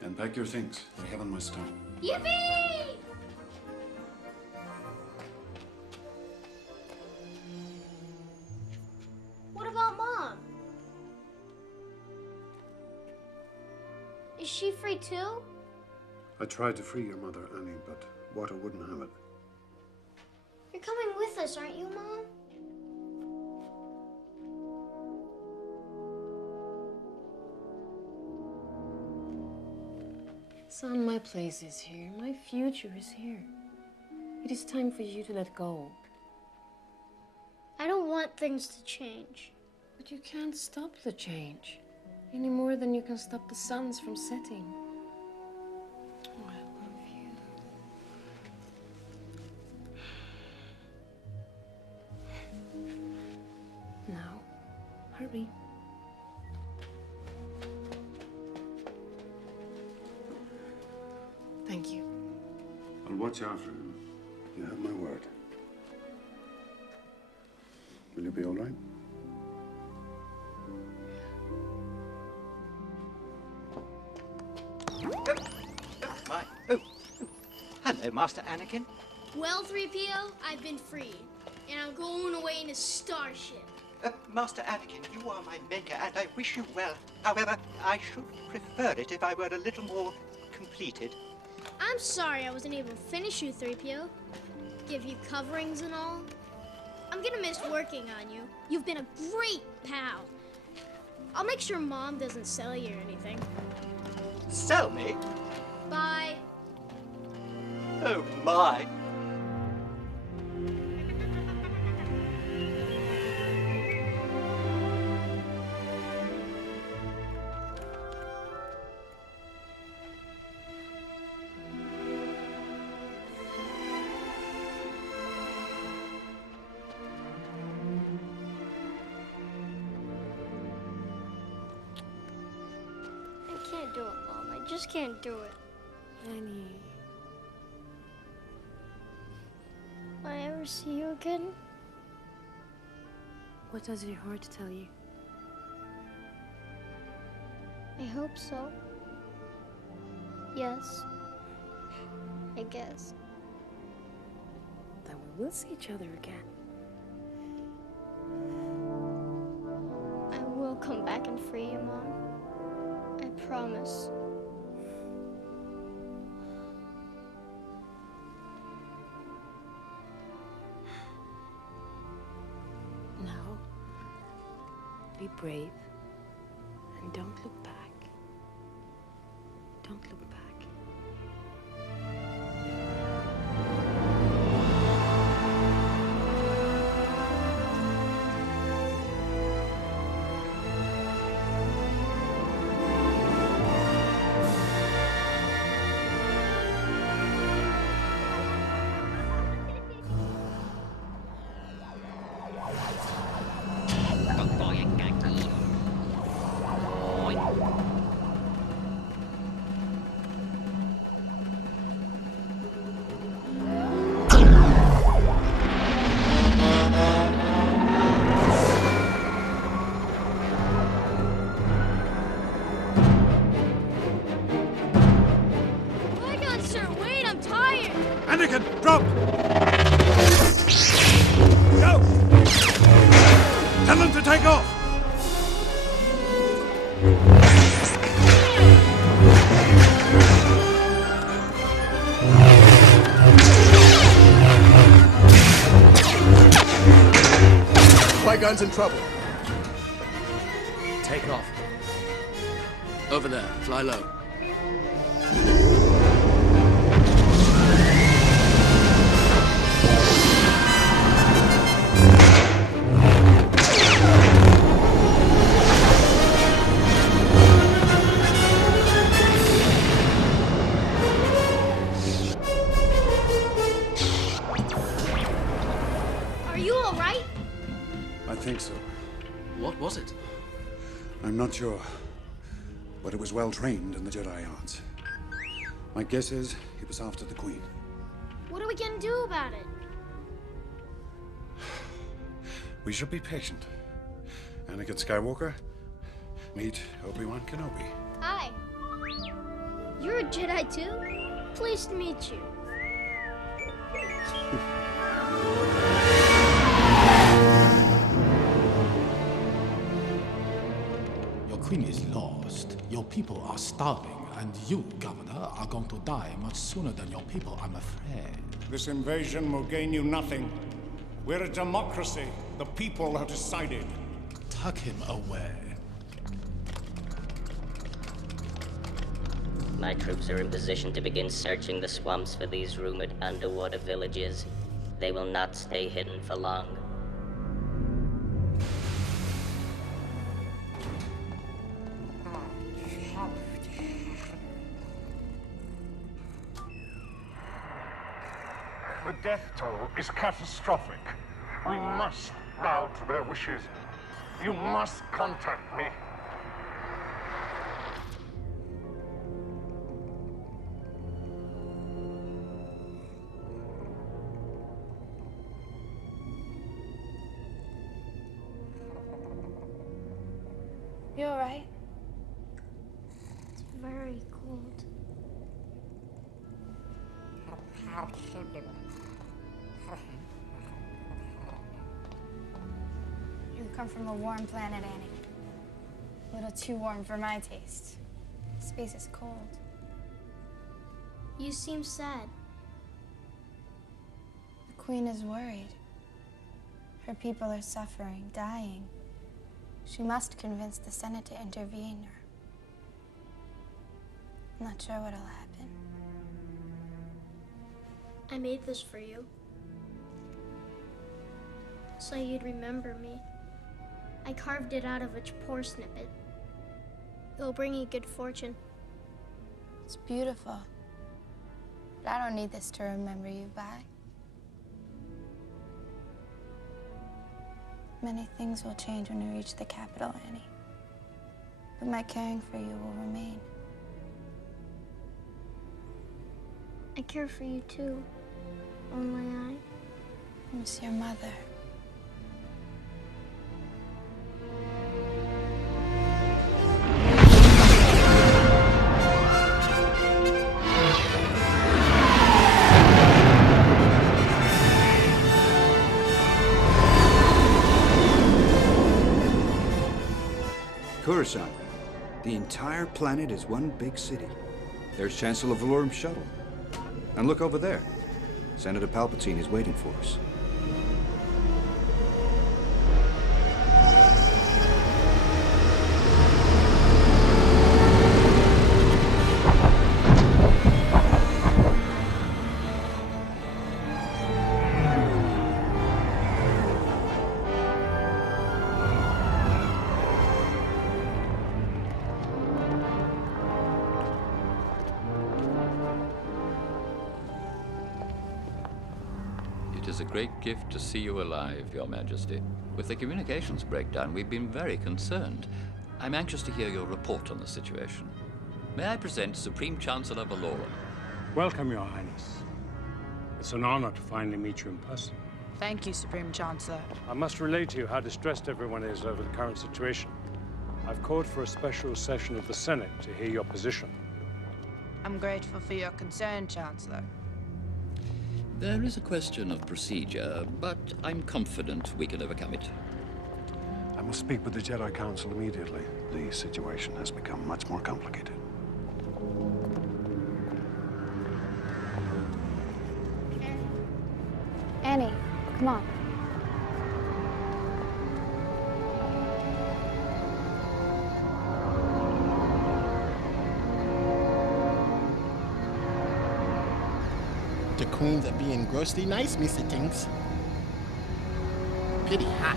Then pack your things. We haven't much time. Yippee! What about Mom? Is she free too? I tried to free your mother, Annie, but water wouldn't have it. You're coming with us, aren't you, Mom? Son, my place is here. My future is here. It is time for you to let go. I don't want things to change. But you can't stop the change. Any more than you can stop the suns from setting. Oh, I love you. Now, hurry. Thank you. I'll watch after him. You have my word. Will you be all right? Hello, Master Anakin. Well, 3PO, I've been freed, and I'm going away in a starship. Master Anakin, you are my maker, and I wish you well. However, I should prefer it if I were a little more completed. I'm sorry I wasn't able to finish you, 3PO. Give you coverings and all. I'm gonna miss working on you. You've been a great pal. I'll make sure Mom doesn't sell you or anything. Sell me? Bye. Oh, my. I can't do it, Mom. I just can't do it. Annie. Will I ever see you again? What does your heart tell you? I hope so. Yes. I guess. Then we will see each other again. I will come back and free you, Mom. I promise. Now, be brave and don't look back. Don't look back. Anakin, drop! Go! Tell them to take off! Qui-Gon's in trouble. Take off. Over there, fly low. I think so. What was it? I'm not sure, but it was well trained in the Jedi arts. My guess is it was after the Queen. What are we gonna do about it? We should be patient. Anakin Skywalker, meet Obi-Wan Kenobi. Hi. You're a Jedi too? Pleased to meet you. Your queen is lost. Your people are starving, and you, Governor, are going to die much sooner than your people, I'm afraid. This invasion will gain you nothing. We're a democracy. The people have decided. Tuck him away. My troops are in position to begin searching the swamps for these rumored underwater villages. They will not stay hidden for long. The death toll is catastrophic. We must bow to their wishes. You must contact me. You all right? It's very cold. You come from a warm planet, Annie. A little too warm for my taste. Space is cold. You seem sad. The Queen is worried. Her people are suffering, dying. She must convince the Senate to intervene, or I'm not sure what'll happen. I made this for you, so you'd remember me. I carved it out of a poor snippet. It'll bring you good fortune. It's beautiful, but I don't need this to remember you by. Many things will change when we reach the capital, Annie. But my caring for you will remain. I care for you too. Only I miss your mother. Coruscant. The entire planet is one big city. There's Chancellor Valorum's shuttle. And look over there. Senator Palpatine is waiting for us. It is a great gift to see you alive, Your Majesty. With the communications breakdown, we've been very concerned. I'm anxious to hear your report on the situation. May I present Supreme Chancellor Valorum? Welcome, Your Highness. It's an honor to finally meet you in person. Thank you, Supreme Chancellor. I must relate to you how distressed everyone is over the current situation. I've called for a special session of the Senate to hear your position. I'm grateful for your concern, Chancellor. There is a question of procedure, but I'm confident we can overcome it. I must speak with the Jedi Council immediately. The situation has become much more complicated. Annie, come on. The Queen's are being grossly nice, Mr. Tinks. Pretty hot.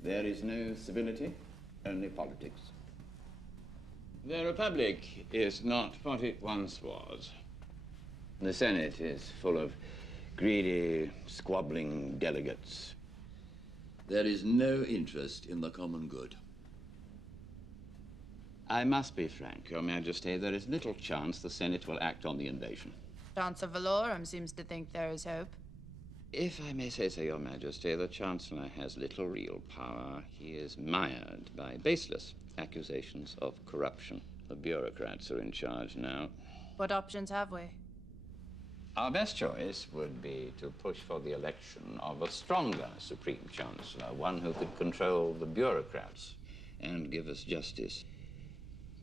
There is no civility, only politics. The Republic is not what it once was. The Senate is full of greedy, squabbling delegates. There is no interest in the common good. I must be frank, Your Majesty. There is little chance the Senate will act on the invasion. Chancellor Valorum seems to think there is hope. If I may say so, Your Majesty, the Chancellor has little real power. He is mired by baseless accusations of corruption. The bureaucrats are in charge now. What options have we? Our best choice would be to push for the election of a stronger Supreme Chancellor, one who could control the bureaucrats and give us justice.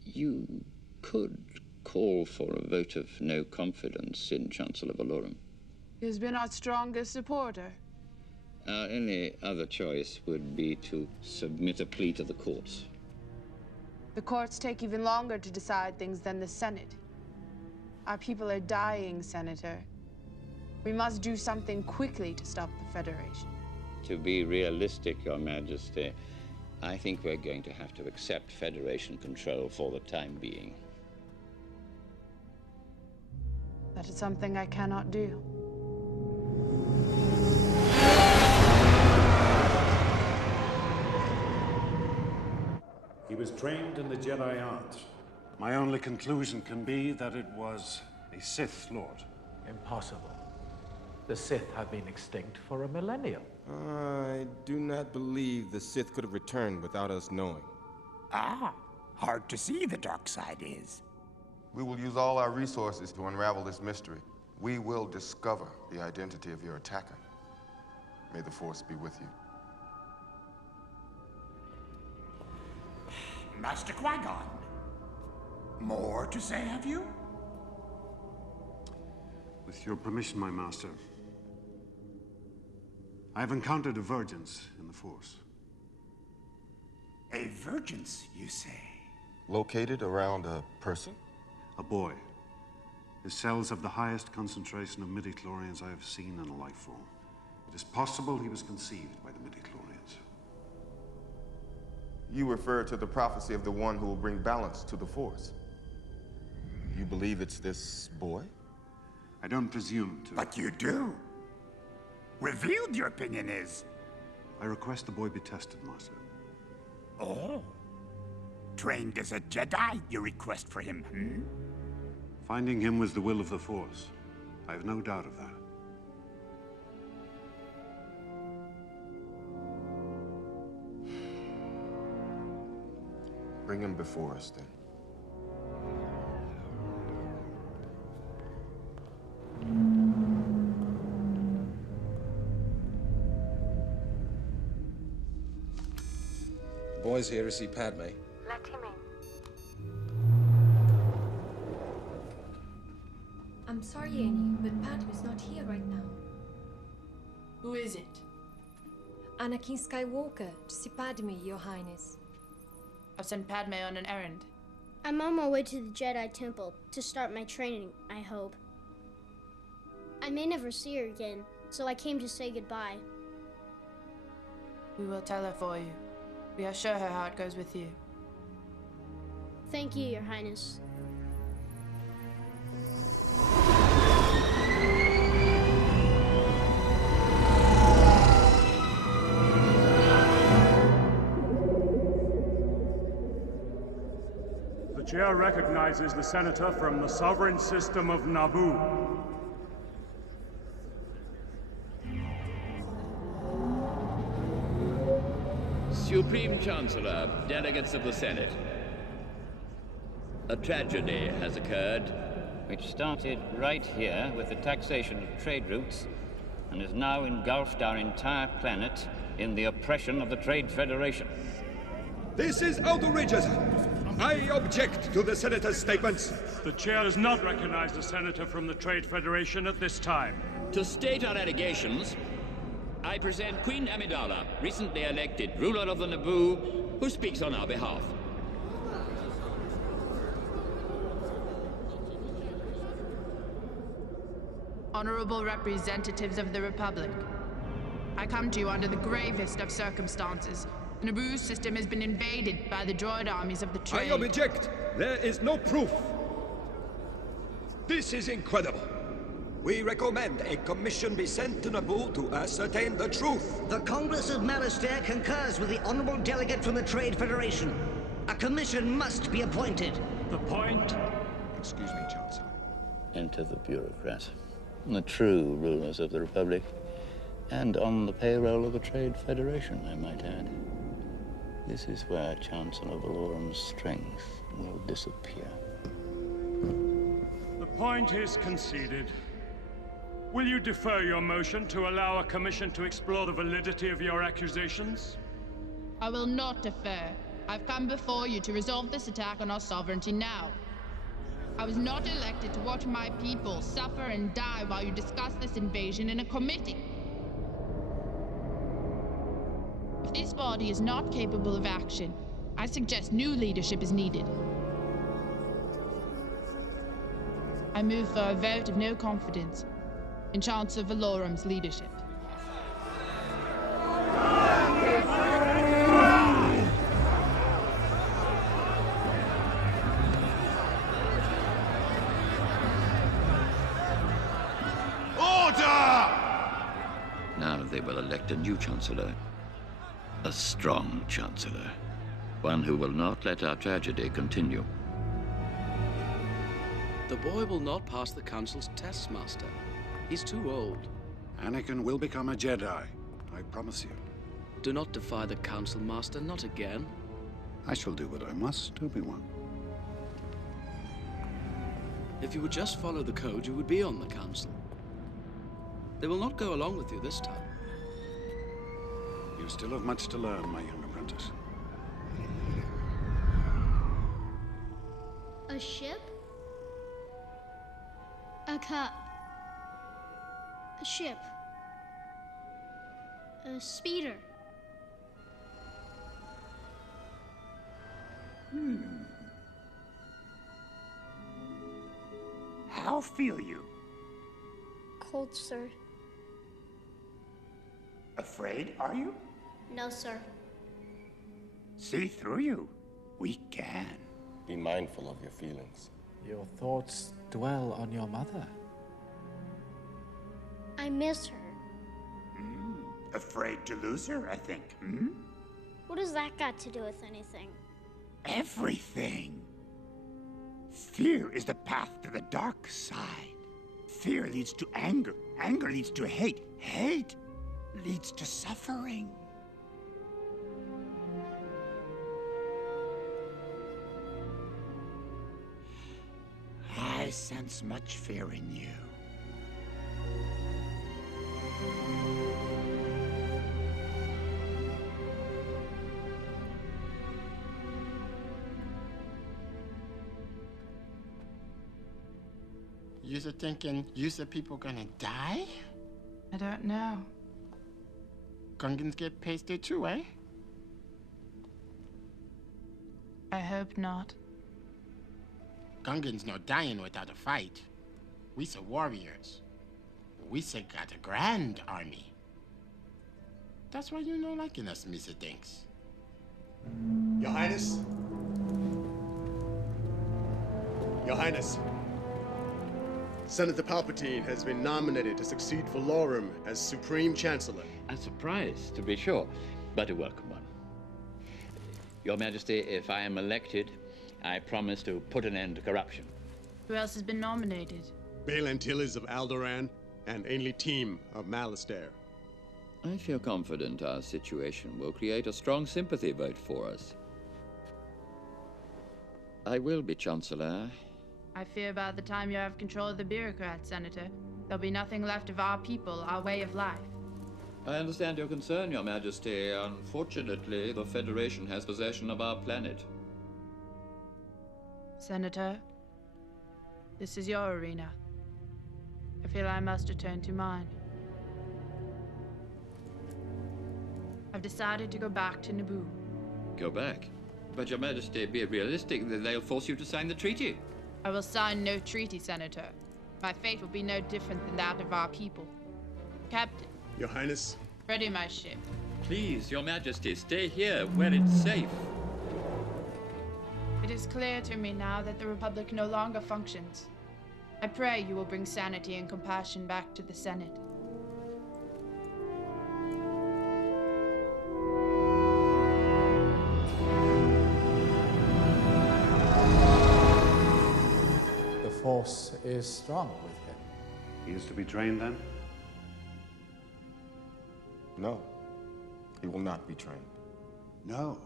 You could call for a vote of no confidence in Chancellor Valorum. He's been our strongest supporter. Our only other choice would be to submit a plea to the courts. The courts take even longer to decide things than the Senate. Our people are dying, Senator. We must do something quickly to stop the Federation. To be realistic, Your Majesty, I think we're going to have to accept Federation control for the time being. That is something I cannot do. He was trained in the Jedi art. My only conclusion can be that it was a Sith Lord. Impossible. The Sith have been extinct for a millennium. I do not believe the Sith could have returned without us knowing. Ah, hard to see the dark side is. We will use all our resources to unravel this mystery. We will discover the identity of your attacker. May the Force be with you. Master Qui-Gon, more to say, have you? With your permission, my master, I have encountered a divergence in the Force. A virgins, you say? Located around a person? A boy. His cells have the highest concentration of midi-chlorians I have seen in a life form. It is possible he was conceived by the midi-chlorians. You refer to the prophecy of the one who will bring balance to the Force. You believe it's this boy? I don't presume to. But you do. Revealed your opinion is. I request the boy be tested, Master. Oh. Trained as a Jedi, you request for him, hmm? Finding him was the will of the Force. I have no doubt of that. Bring him before us, then. Boy's here to see Padme. Let him in. I'm sorry, Annie, but Padme's not here right now. Who is it? Anakin Skywalker to see Padme, Your Highness. I'll send Padme on an errand. I'm on my way to the Jedi Temple to start my training, I hope. I may never see her again, so I came to say goodbye. We will tell her for you. We are sure her heart goes with you. Thank you, Your Highness. The chair recognizes the senator from the sovereign system of Naboo. Supreme Chancellor, delegates of the Senate. A tragedy has occurred. Which started right here with the taxation of trade routes and has now engulfed our entire planet in the oppression of the Trade Federation. This is outrageous! I object to the Senator's statements. The chair does not recognize the senator from the Trade Federation at this time. To state our allegations, I present Queen Amidala, recently elected ruler of the Naboo, who speaks on our behalf. Honorable representatives of the Republic, I come to you under the gravest of circumstances. The Naboo system has been invaded by the droid armies of the Trade. I object! There is no proof! This is incredible! We recommend a commission be sent to Naboo to ascertain the truth. The Congress of Malastare concurs with the Honorable Delegate from the Trade Federation. A commission must be appointed. The point? Excuse me, Chancellor. Enter the bureaucrat. The true rulers of the Republic. And on the payroll of the Trade Federation, I might add. This is where Chancellor Valorum's strength will disappear. The Point is conceded. Will you defer your motion to allow a commission to explore the validity of your accusations? I will not defer. I've come before you to resolve this attack on our sovereignty now. I was not elected to watch my people suffer and die while you discuss this invasion in a committee. If this body is not capable of action, I suggest new leadership is needed. I move for a vote of no confidence in Chancellor Valorum's leadership. Now they will elect a new Chancellor. A strong Chancellor. One who will not let our tragedy continue. The boy will not pass the Council's tests, Master. He's too old. Anakin will become a Jedi. I promise you. Do not defy the Council, Master. Not again. I shall do what I must, Obi-Wan. If you would just follow the code, you would be on the Council. They will not go along with you this time. You still have much to learn, my young apprentice. A ship? A cup. A ship. A speeder. How feel you? Cold, sir. Afraid, are you? No, sir. See through you. We can. Be mindful of your feelings. Your thoughts dwell on your mother. I miss her. Afraid to lose her, I think. What has that got to do with anything? Everything. Fear is the path to the dark side. Fear leads to anger. Anger leads to hate. Hate leads to suffering. I sense much fear in you. You're thinking people gonna die? I don't know. Gungans get pasted too, eh? I hope not. Gungans not dying without a fight. We are warriors. We got a grand army. That's why you know liking us, Mr. Dinks. Your Highness? Your Highness. Senator Palpatine has been nominated to succeed Valorum as Supreme Chancellor. A surprise, to be sure, but a welcome one. Your Majesty, if I am elected, I promise to put an end to corruption. Who else has been nominated? Bail Antilles of Alderaan and Ainley Team of Malastare. I feel confident our situation will create a strong sympathy vote for us. I will be Chancellor. I fear by the time you have control of the bureaucrats, Senator, there'll be nothing left of our people, our way of life. I understand your concern, Your Majesty. Unfortunately, the Federation has possession of our planet. Senator, this is your arena. I feel I must return to mine. I've decided to go back to Naboo. Go back? But Your Majesty, be realistic. They'll force you to sign the treaty. I will sign no treaty, Senator. My fate will be no different than that of our people. Captain. Your Highness. Ready my ship. Please, Your Majesty, stay here where it's safe. It is clear to me now that the Republic no longer functions. I pray you will bring sanity and compassion back to the Senate. The Force is strong with him. He is to be trained then? No. He will not be trained. No.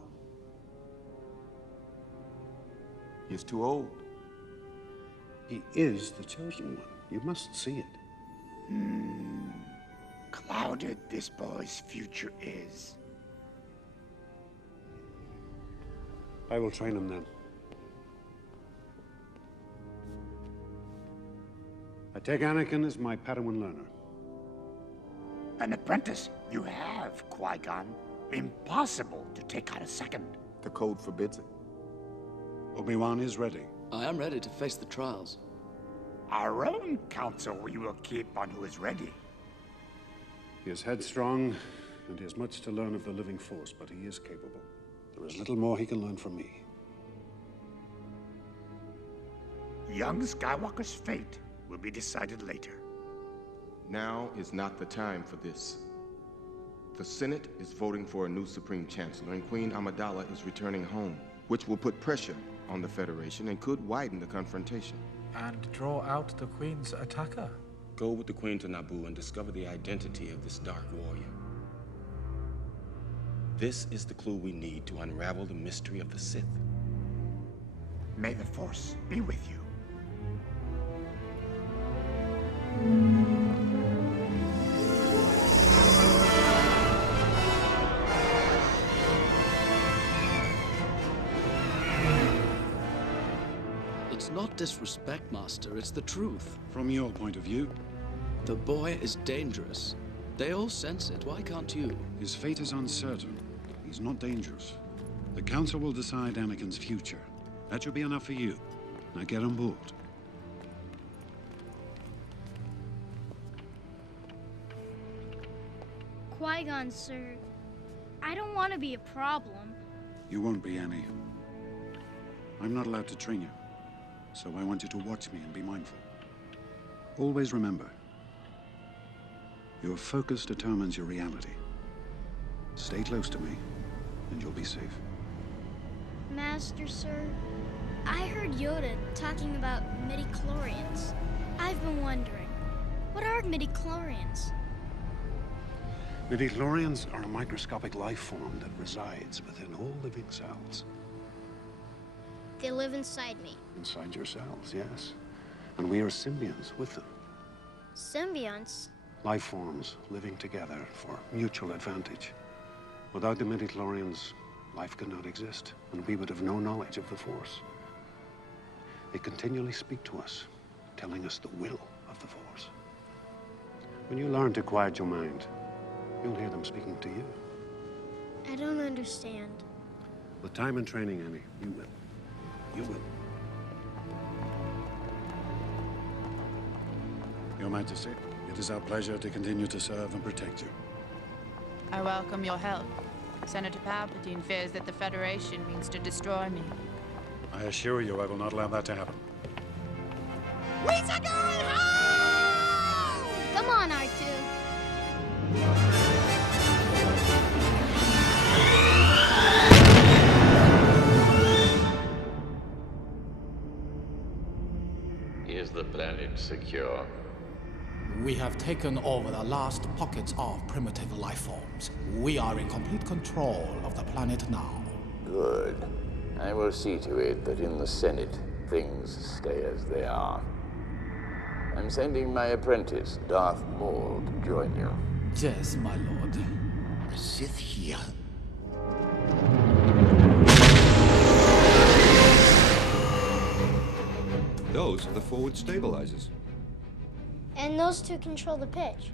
He is too old. He is the chosen one. You must see it. Clouded this boy's future is. I will train him then. I take Anakin as my Padawan learner. An apprentice you have, Qui-Gon. Impossible to take out a second. The code forbids it. Obi-Wan is ready. I am ready to face the trials. Our own counsel we will keep on who is ready. He is headstrong, and he has much to learn of the living force, but he is capable. There is little more he can learn from me. Young Skywalker's fate will be decided later. Now is not the time for this. The Senate is voting for a new Supreme Chancellor, and Queen Amidala is returning home, which will put pressure on the Federation and could widen the confrontation. And draw out the Queen's attacker. Go with the Queen to Naboo and discover the identity of this Dark Warrior. This is the clue we need to unravel the mystery of the Sith. May the Force be with you. It's not disrespect, Master, it's the truth. From your point of view? The boy is dangerous. They all sense it, why can't you? His fate is uncertain. He's not dangerous. The Council will decide Anakin's future. That should be enough for you. Now get on board. Qui-Gon, sir. I don't want to be a problem. You won't be, Annie. I'm not allowed to train you, so I want you to watch me and be mindful. Always remember, your focus determines your reality. Stay close to me, and you'll be safe. Master, sir, I heard Yoda talking about midichlorians. I've been wondering, what are midichlorians? Midichlorians are a microscopic life form that resides within all living cells. They live inside me. Inside your cells, yes. And we are symbionts with them. Symbionts? Life forms living together for mutual advantage. Without the midichlorians, life could not exist, and we would have no knowledge of the Force. They continually speak to us, telling us the will of the Force. When you learn to quiet your mind, you'll hear them speaking to you. I don't understand. With time and training, Annie, you will. You will. Your Majesty, it is our pleasure to continue to serve and protect you. I welcome your help. Senator Palpatine fears that the Federation means to destroy me. I assure you I will not allow that to happen. We're going home! Come on, R2. Is the planet secure? We have taken over the last pockets of primitive life forms. We are in complete control of the planet now. Good. I will see to it that in the Senate, things stay as they are. I'm sending my apprentice, Darth Maul, to join you. Yes, my lord. A Sith here. Those are the forward stabilizers. And those two control the pitch.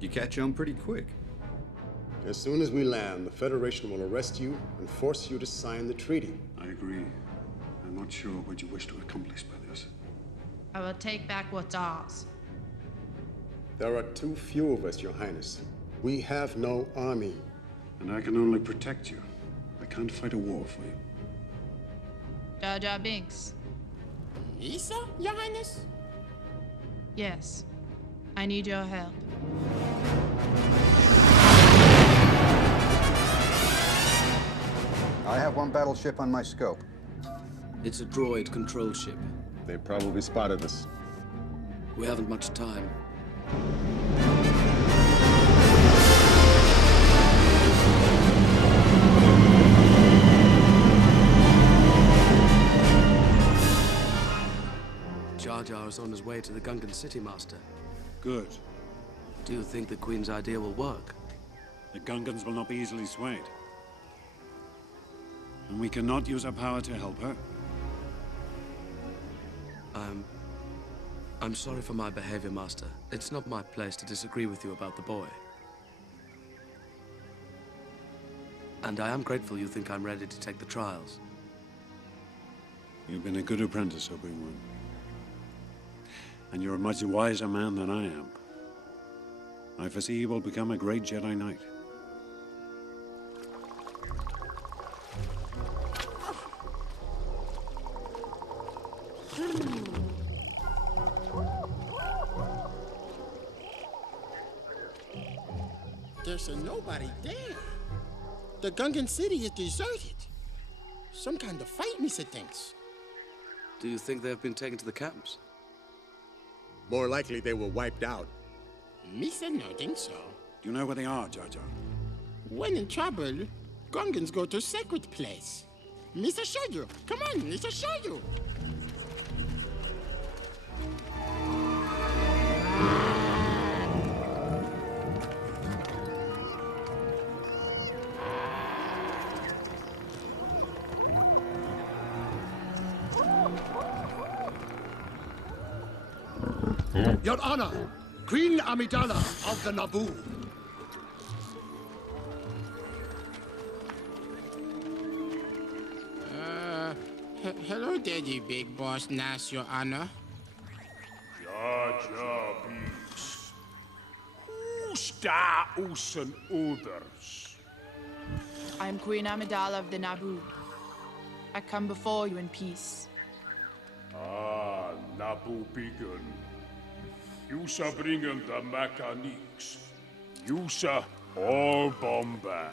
You catch on pretty quick. As soon as we land, the Federation will arrest you and force you to sign the treaty. I agree. I'm not sure what you wish to accomplish by this. I will take back what's ours. There are too few of us, Your Highness. We have no army. And I can only protect you. I can't fight a war for you. Jar Jar Binks. Lisa, Your Highness? Yes. I need your help. I have one battleship on my scope. It's a droid control ship. They probably spotted us. We haven't much time. Jar is on his way to the Gungan city, Master. Good. Do you think the Queen's idea will work? The Gungans will not be easily swayed. And we cannot use our power to help her. I'm sorry for my behavior, Master. It's not my place to disagree with you about the boy. And I am grateful you think I'm ready to take the trials. You've been a good apprentice, Obi-Wan. And you're a much wiser man than I am. I foresee you will become a great Jedi Knight. There's nobody there. The Gungan city is deserted. Some kind of fight, Misa thinks. Do you think they have been taken to the camps? More likely they were wiped out. Misa no think so. Do you know where they are, Jar Jar? When in trouble, Gungans go to sacred place. Misa show you. Come on, Misa show you. Your Honor, Queen Amidala of the Naboo. Hello, Daddy Big Boss Nas, Your Honor. Jar Jar Binks. Who's da us and others? I am Queen Amidala of the Naboo. I come before you in peace. Ah, Naboo Bigun. Yousa bringen the mechanics. Yousa all bombard.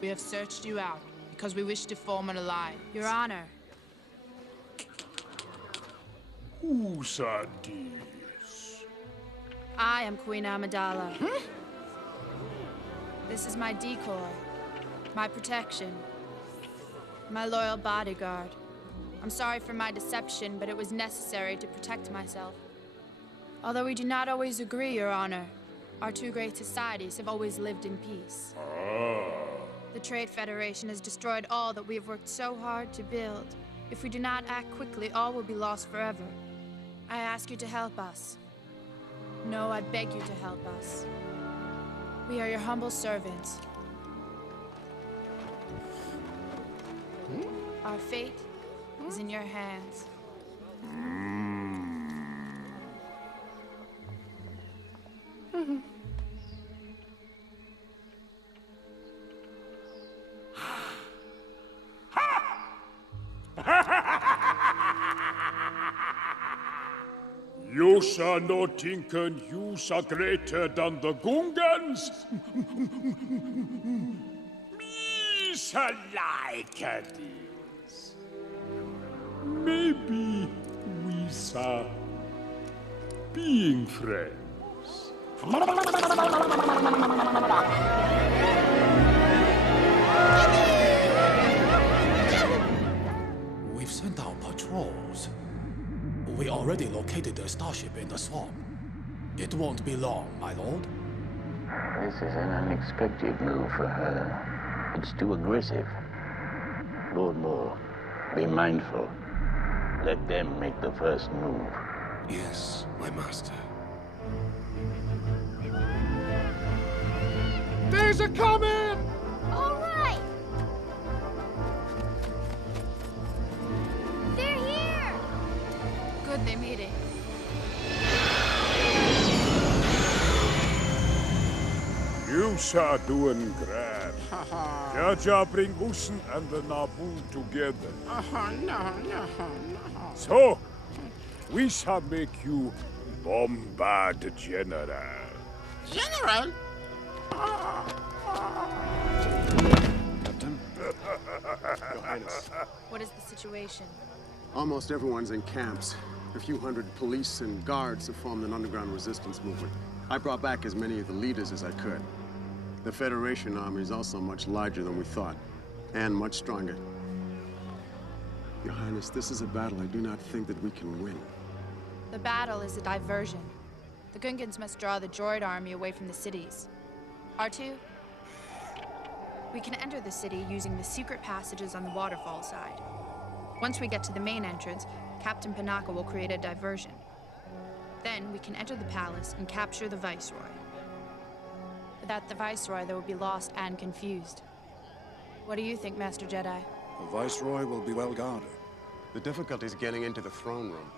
We have searched you out because we wish to form an alliance. Your Honor. Who's this? I am Queen Amidala. This is my decoy, my protection, my loyal bodyguard. I'm sorry for my deception, but it was necessary to protect myself. Although we do not always agree, Your Honor, our two great societies have always lived in peace. The Trade Federation has destroyed all that we have worked so hard to build. If we do not act quickly, all will be lost forever. I ask you to help us. No, I beg you to help us. We are your humble servants. Our fate is in your hands. Yousa no tinken yousa greater than the Gungans? Misa like this. Maybe we saw being friends. We've sent out patrols. We already located the starship in the swamp. It won't be long, my lord. This is an unexpected move for her. It's too aggressive. Lord Moore, be mindful. Let them make the first move. Yes, my master. There's a comet! All right! They're here! Good they made it. Yousa doing grand. Jar Jar bring Usen and the Naboo together. No. So, we shall make you Bombard General. General? Captain? Your Highness. What is the situation? Almost everyone's in camps. A few hundred police and guards have formed an underground resistance movement. I brought back as many of the leaders as I could. The Federation army is also much larger than we thought, and much stronger. Your Highness, this is a battle I do not think that we can win. The battle is a diversion. The Gungans must draw the droid army away from the cities. R2? We can enter the city using the secret passages on the waterfall side. Once we get to the main entrance, Captain Panaka will create a diversion. Then we can enter the palace and capture the Viceroy. Without the Viceroy, they will be lost and confused. What do you think, Master Jedi? The Viceroy will be well guarded. The difficulty is getting into the throne room.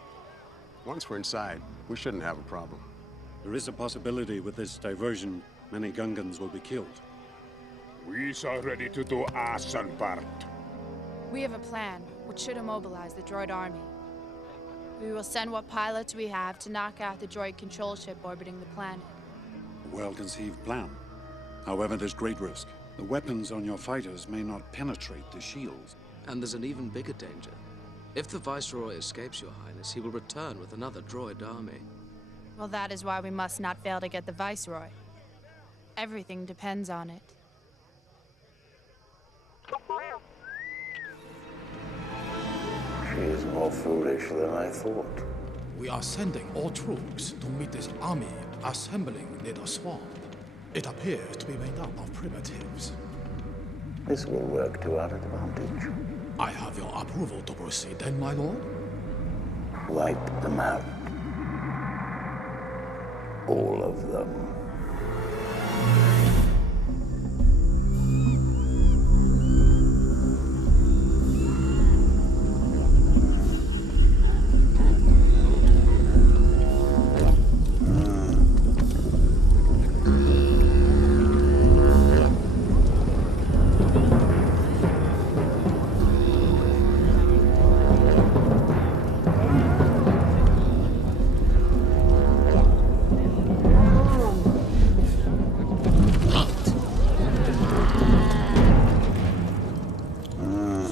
Once we're inside, we shouldn't have a problem. There is a possibility with this diversion, many Gungans will be killed. We are ready to do our part. We have a plan, which should immobilize the droid army. We will send what pilots we have to knock out the droid control ship orbiting the planet. A well-conceived plan. However, there's great risk. The weapons on your fighters may not penetrate the shields. And there's an even bigger danger. If the Viceroy escapes, Your Highness, he will return with another droid army. Well, that is why we must not fail to get the Viceroy. Everything depends on it. She is more foolish than I thought. We are sending all troops to meet this army assembling near the swamp. It appears to be made up of primitives. This will work to our advantage. I have your approval to proceed then, my lord? Wipe them out. All of them.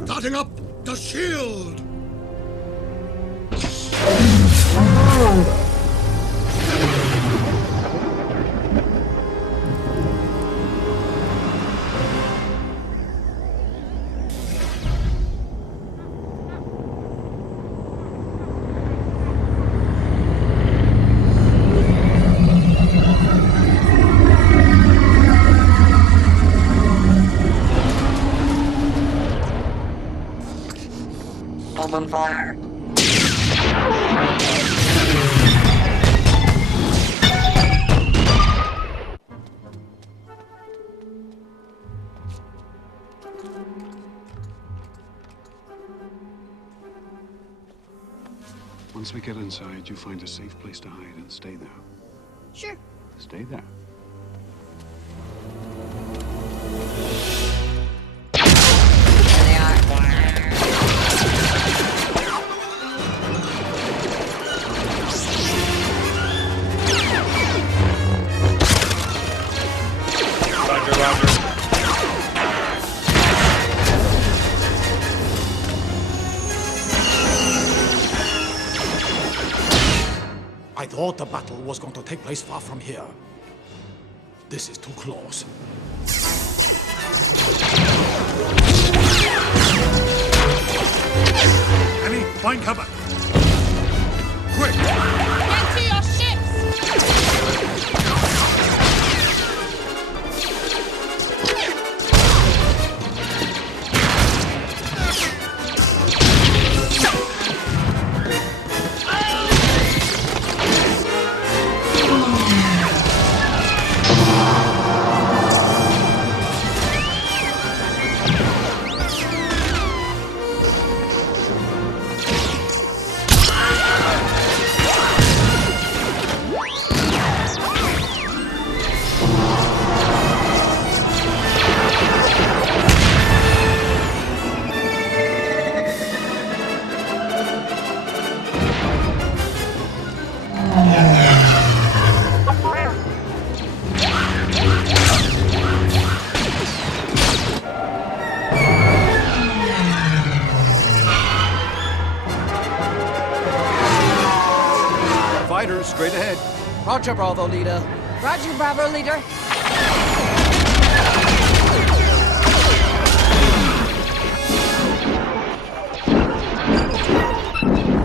Starting up the shield! On fire. Once we get inside, you find a safe place to hide and stay there. Sure. Stay there. I thought the battle was going to take place far from here. This is too close. Annie, find cover! Quick! Get to your ships! Fighters, straight ahead. Roger, Bravo, leader. Roger, Bravo, leader.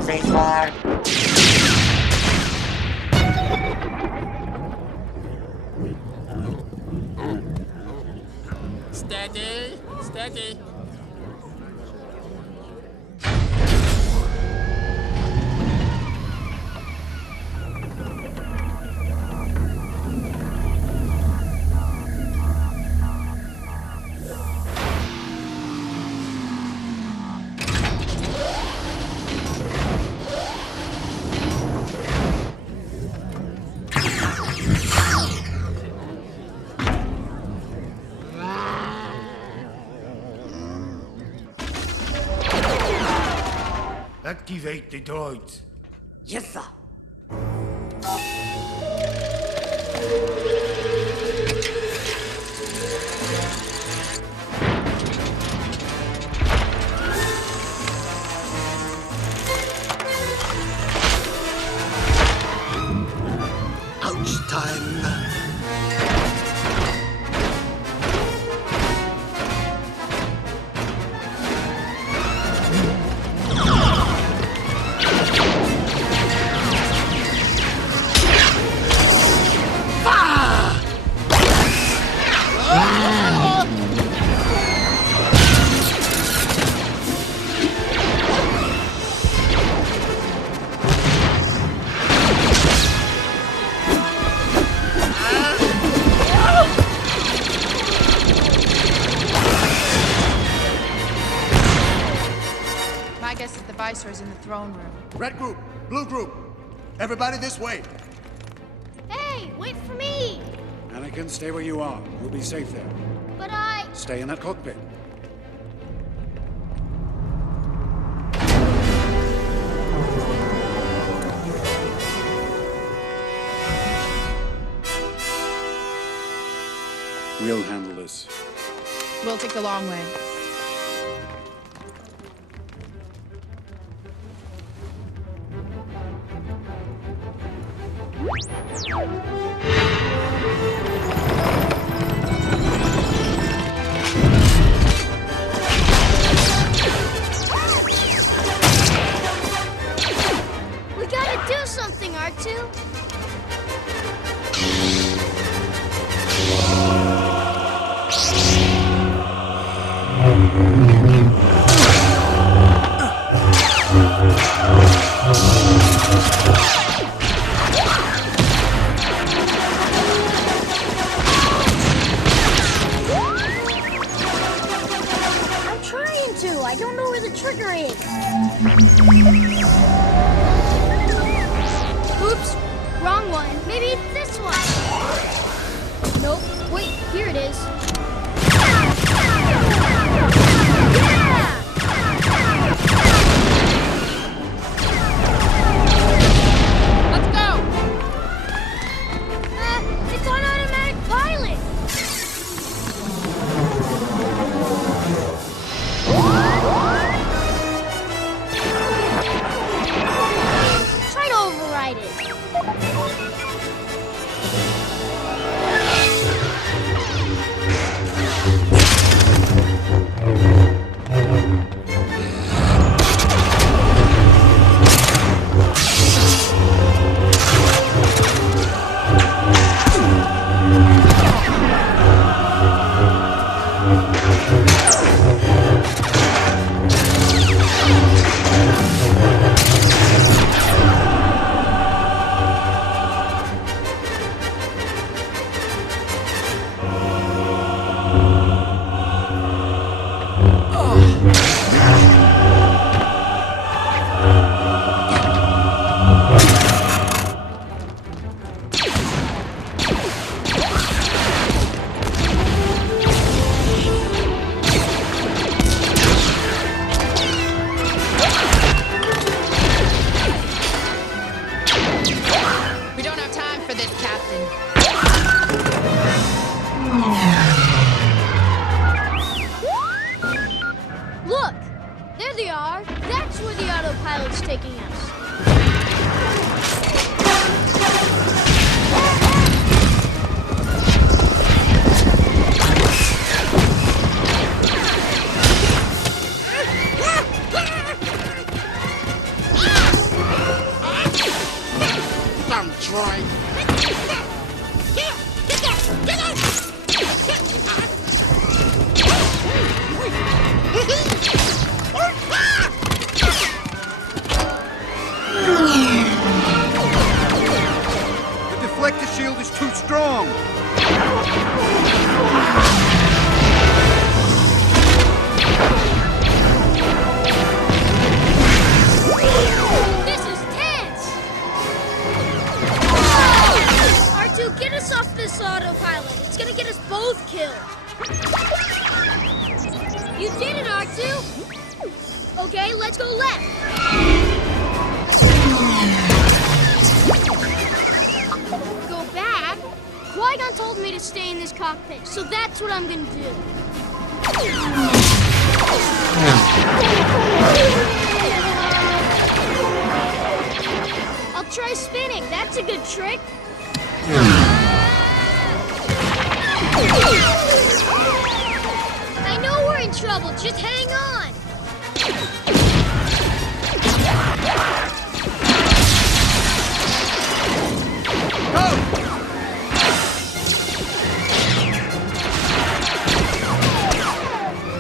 spacebar. Steady, steady. Activate the droids. Yes, sir. Ouch time. My guess is the Viceroy's in the throne room. Red group, blue group. Everybody this way. Hey, wait for me! Anakin, stay where you are. You'll be safe there. But I... Stay in that cockpit. We'll handle this. We'll take the long way. We gotta do something, R2. I'm trying to. I don't know where the trigger is. Oops, wrong one. Maybe it's this one. Nope. Wait, here it is. Let's go! It's on automatic pilot. Try to override it. autopilot's taking us. Troy. Get out! The deflector shield is too strong. This is tense! R2, get us off this autopilot. It's gonna get us both killed. You did it, R2! Okay, let's go left. Go back? Qui-Gon told me to stay in this cockpit, so that's what I'm gonna do. I'll try spinning. That's a good trick. I know we're in trouble. Just hang on.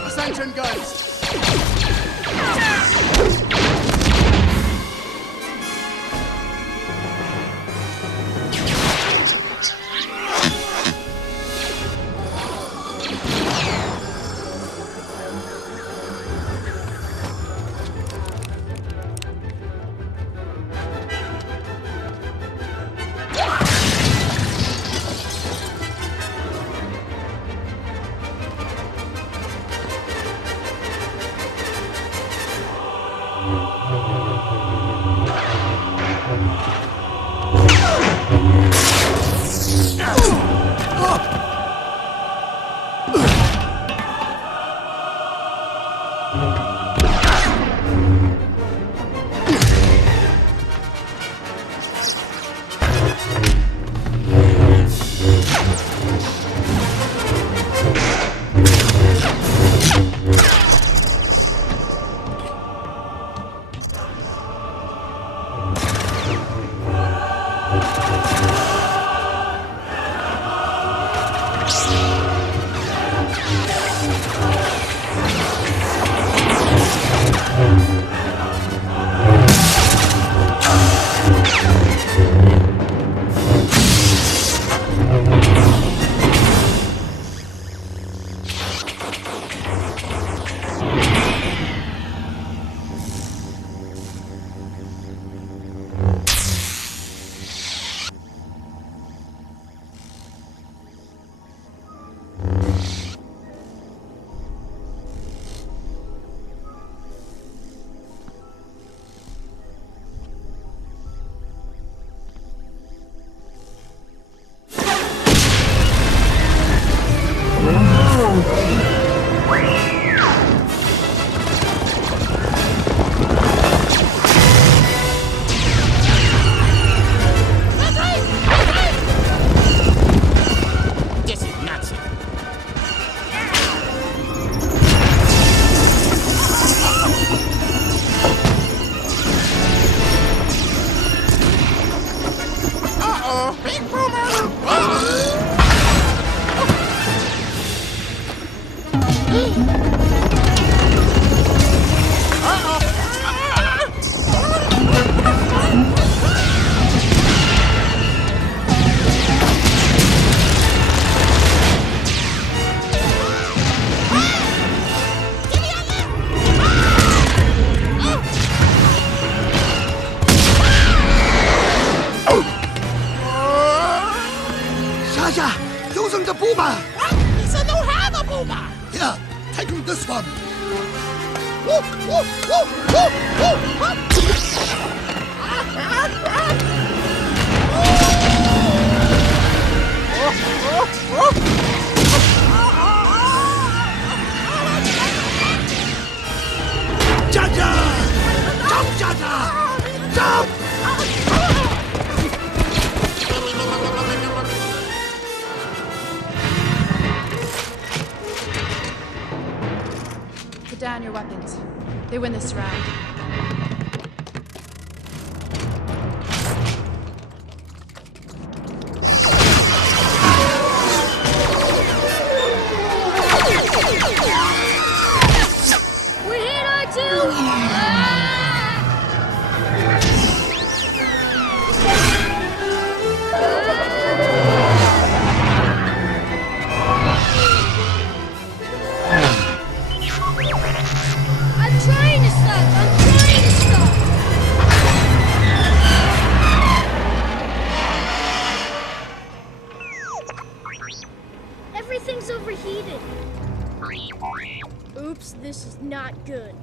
Ascension guns. Using the boomer! He said don't have a boomer! Here, take this one. Woo, woo, woo, woo, woo. Jaja! Jump, Jaja! Jump! Put down your weapons. They win this round. this is not good.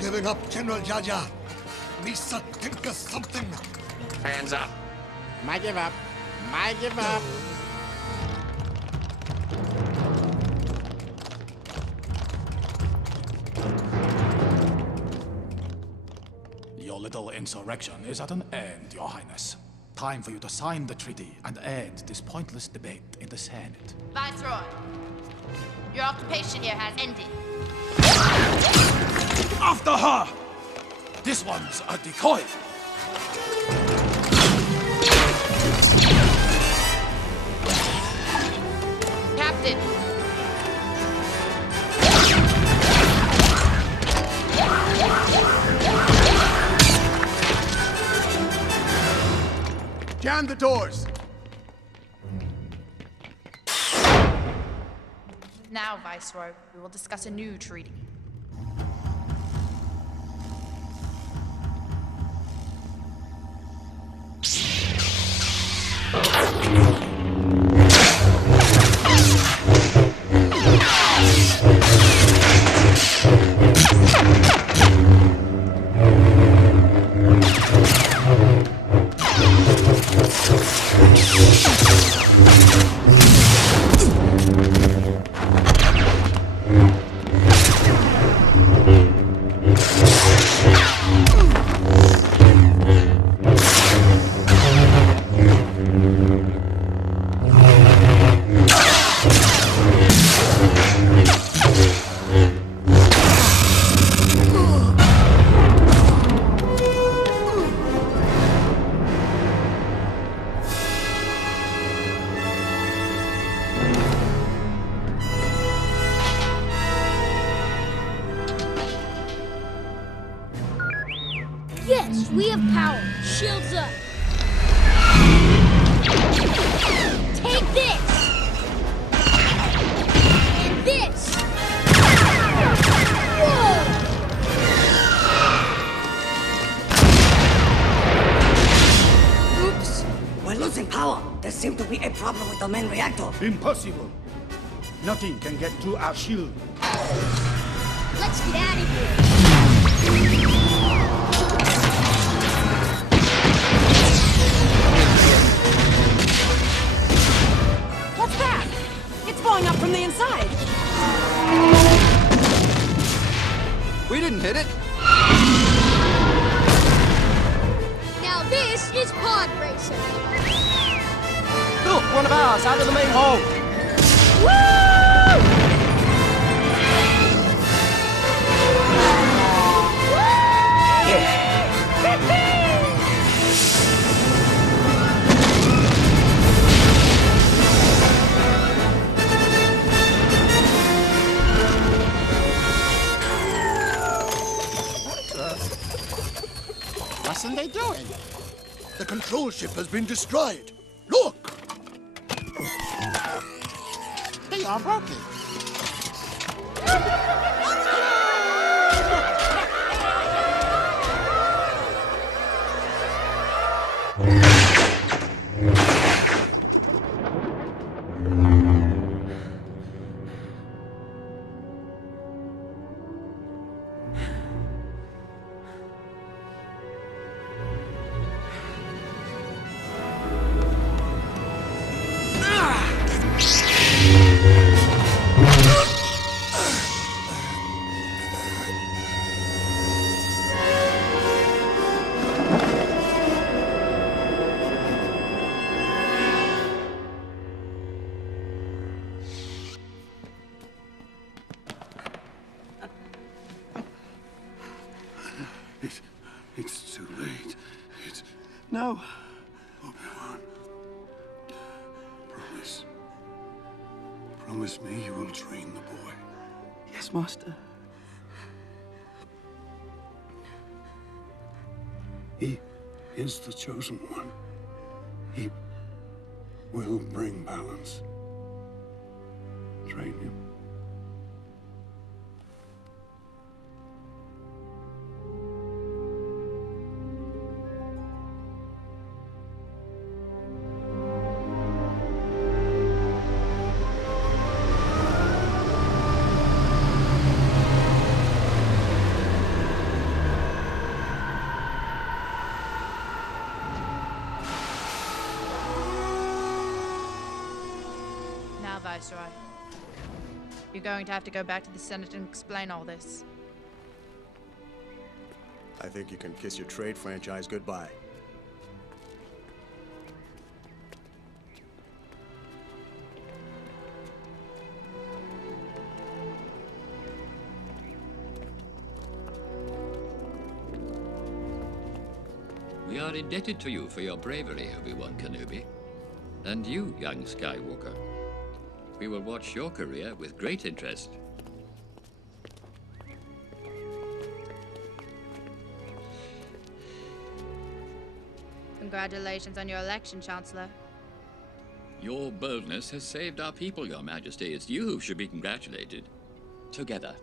Giving up, General Jaja. Misa, think of something. Hands up. My give up. My give up. Your little insurrection is at an end, Your Highness. Time for you to sign the treaty and end this pointless debate in the Senate. Viceroy, your occupation here has ended. After her! This one's a decoy. Captain. Jam the doors. Now, Viceroy, we will discuss a new treaty. Yes, we have power. Shields up. Take this! And this! Whoa! Oops! We're losing power. There seems to be a problem with the main reactor. Impossible. Nothing can get through our shield. Let's get out of here. What's that? It's blowing up from the inside. We didn't hit it. Now this is pod racing. Look, one of ours out of the main hole. What's they doing? The control ship has been destroyed. Look! They are broken. No. Obi-Wan. Promise. Promise me you will train the boy. Yes, Master. He is the chosen one. He will bring balance. Train him. Now, Viceroy, you're going to have to go back to the Senate and explain all this. I think you can kiss your trade franchise goodbye. We are indebted to you for your bravery, Obi-Wan Kenobi. And you, young Skywalker. We will watch your career with great interest. Congratulations on your election, Chancellor. Your boldness has saved our people, Your Majesty. It's you who should be congratulated. Together,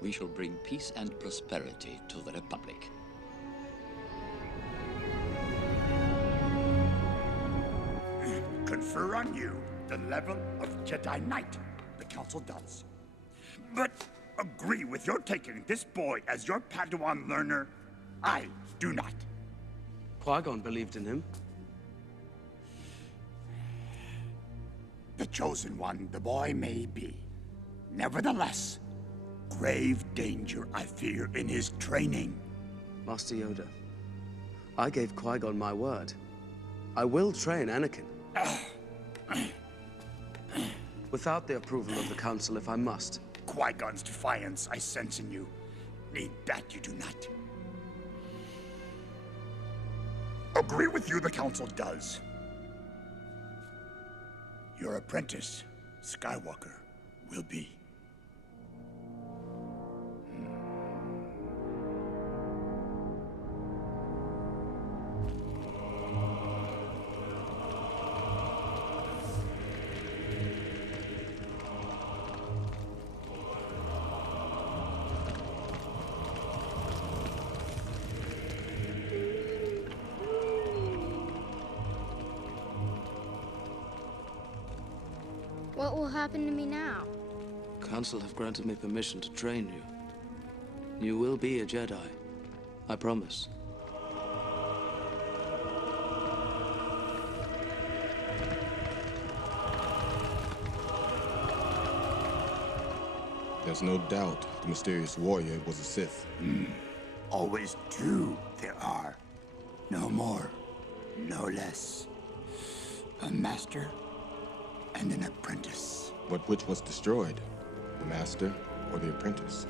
we shall bring peace and prosperity to the Republic. Confer on you the level of Jedi Knight. The Council does. But agree with your taking this boy as your Padawan learner? I do not. Qui-Gon believed in him. The chosen one the boy may be. Nevertheless, grave danger I fear in his training. Master Yoda, I gave Qui-Gon my word. I will train Anakin. Without the approval of the Council, if I must. Qui-Gon's defiance I sense in you. Need that you do not. Agree with you the Council does. Your apprentice, Skywalker, will be. What will happen to me now? Council have granted me permission to train you. You will be a Jedi. I promise. There's no doubt the mysterious warrior was a Sith. Always two there are. No more, no less. A master and an apprentice. But which was destroyed? The master or the apprentice?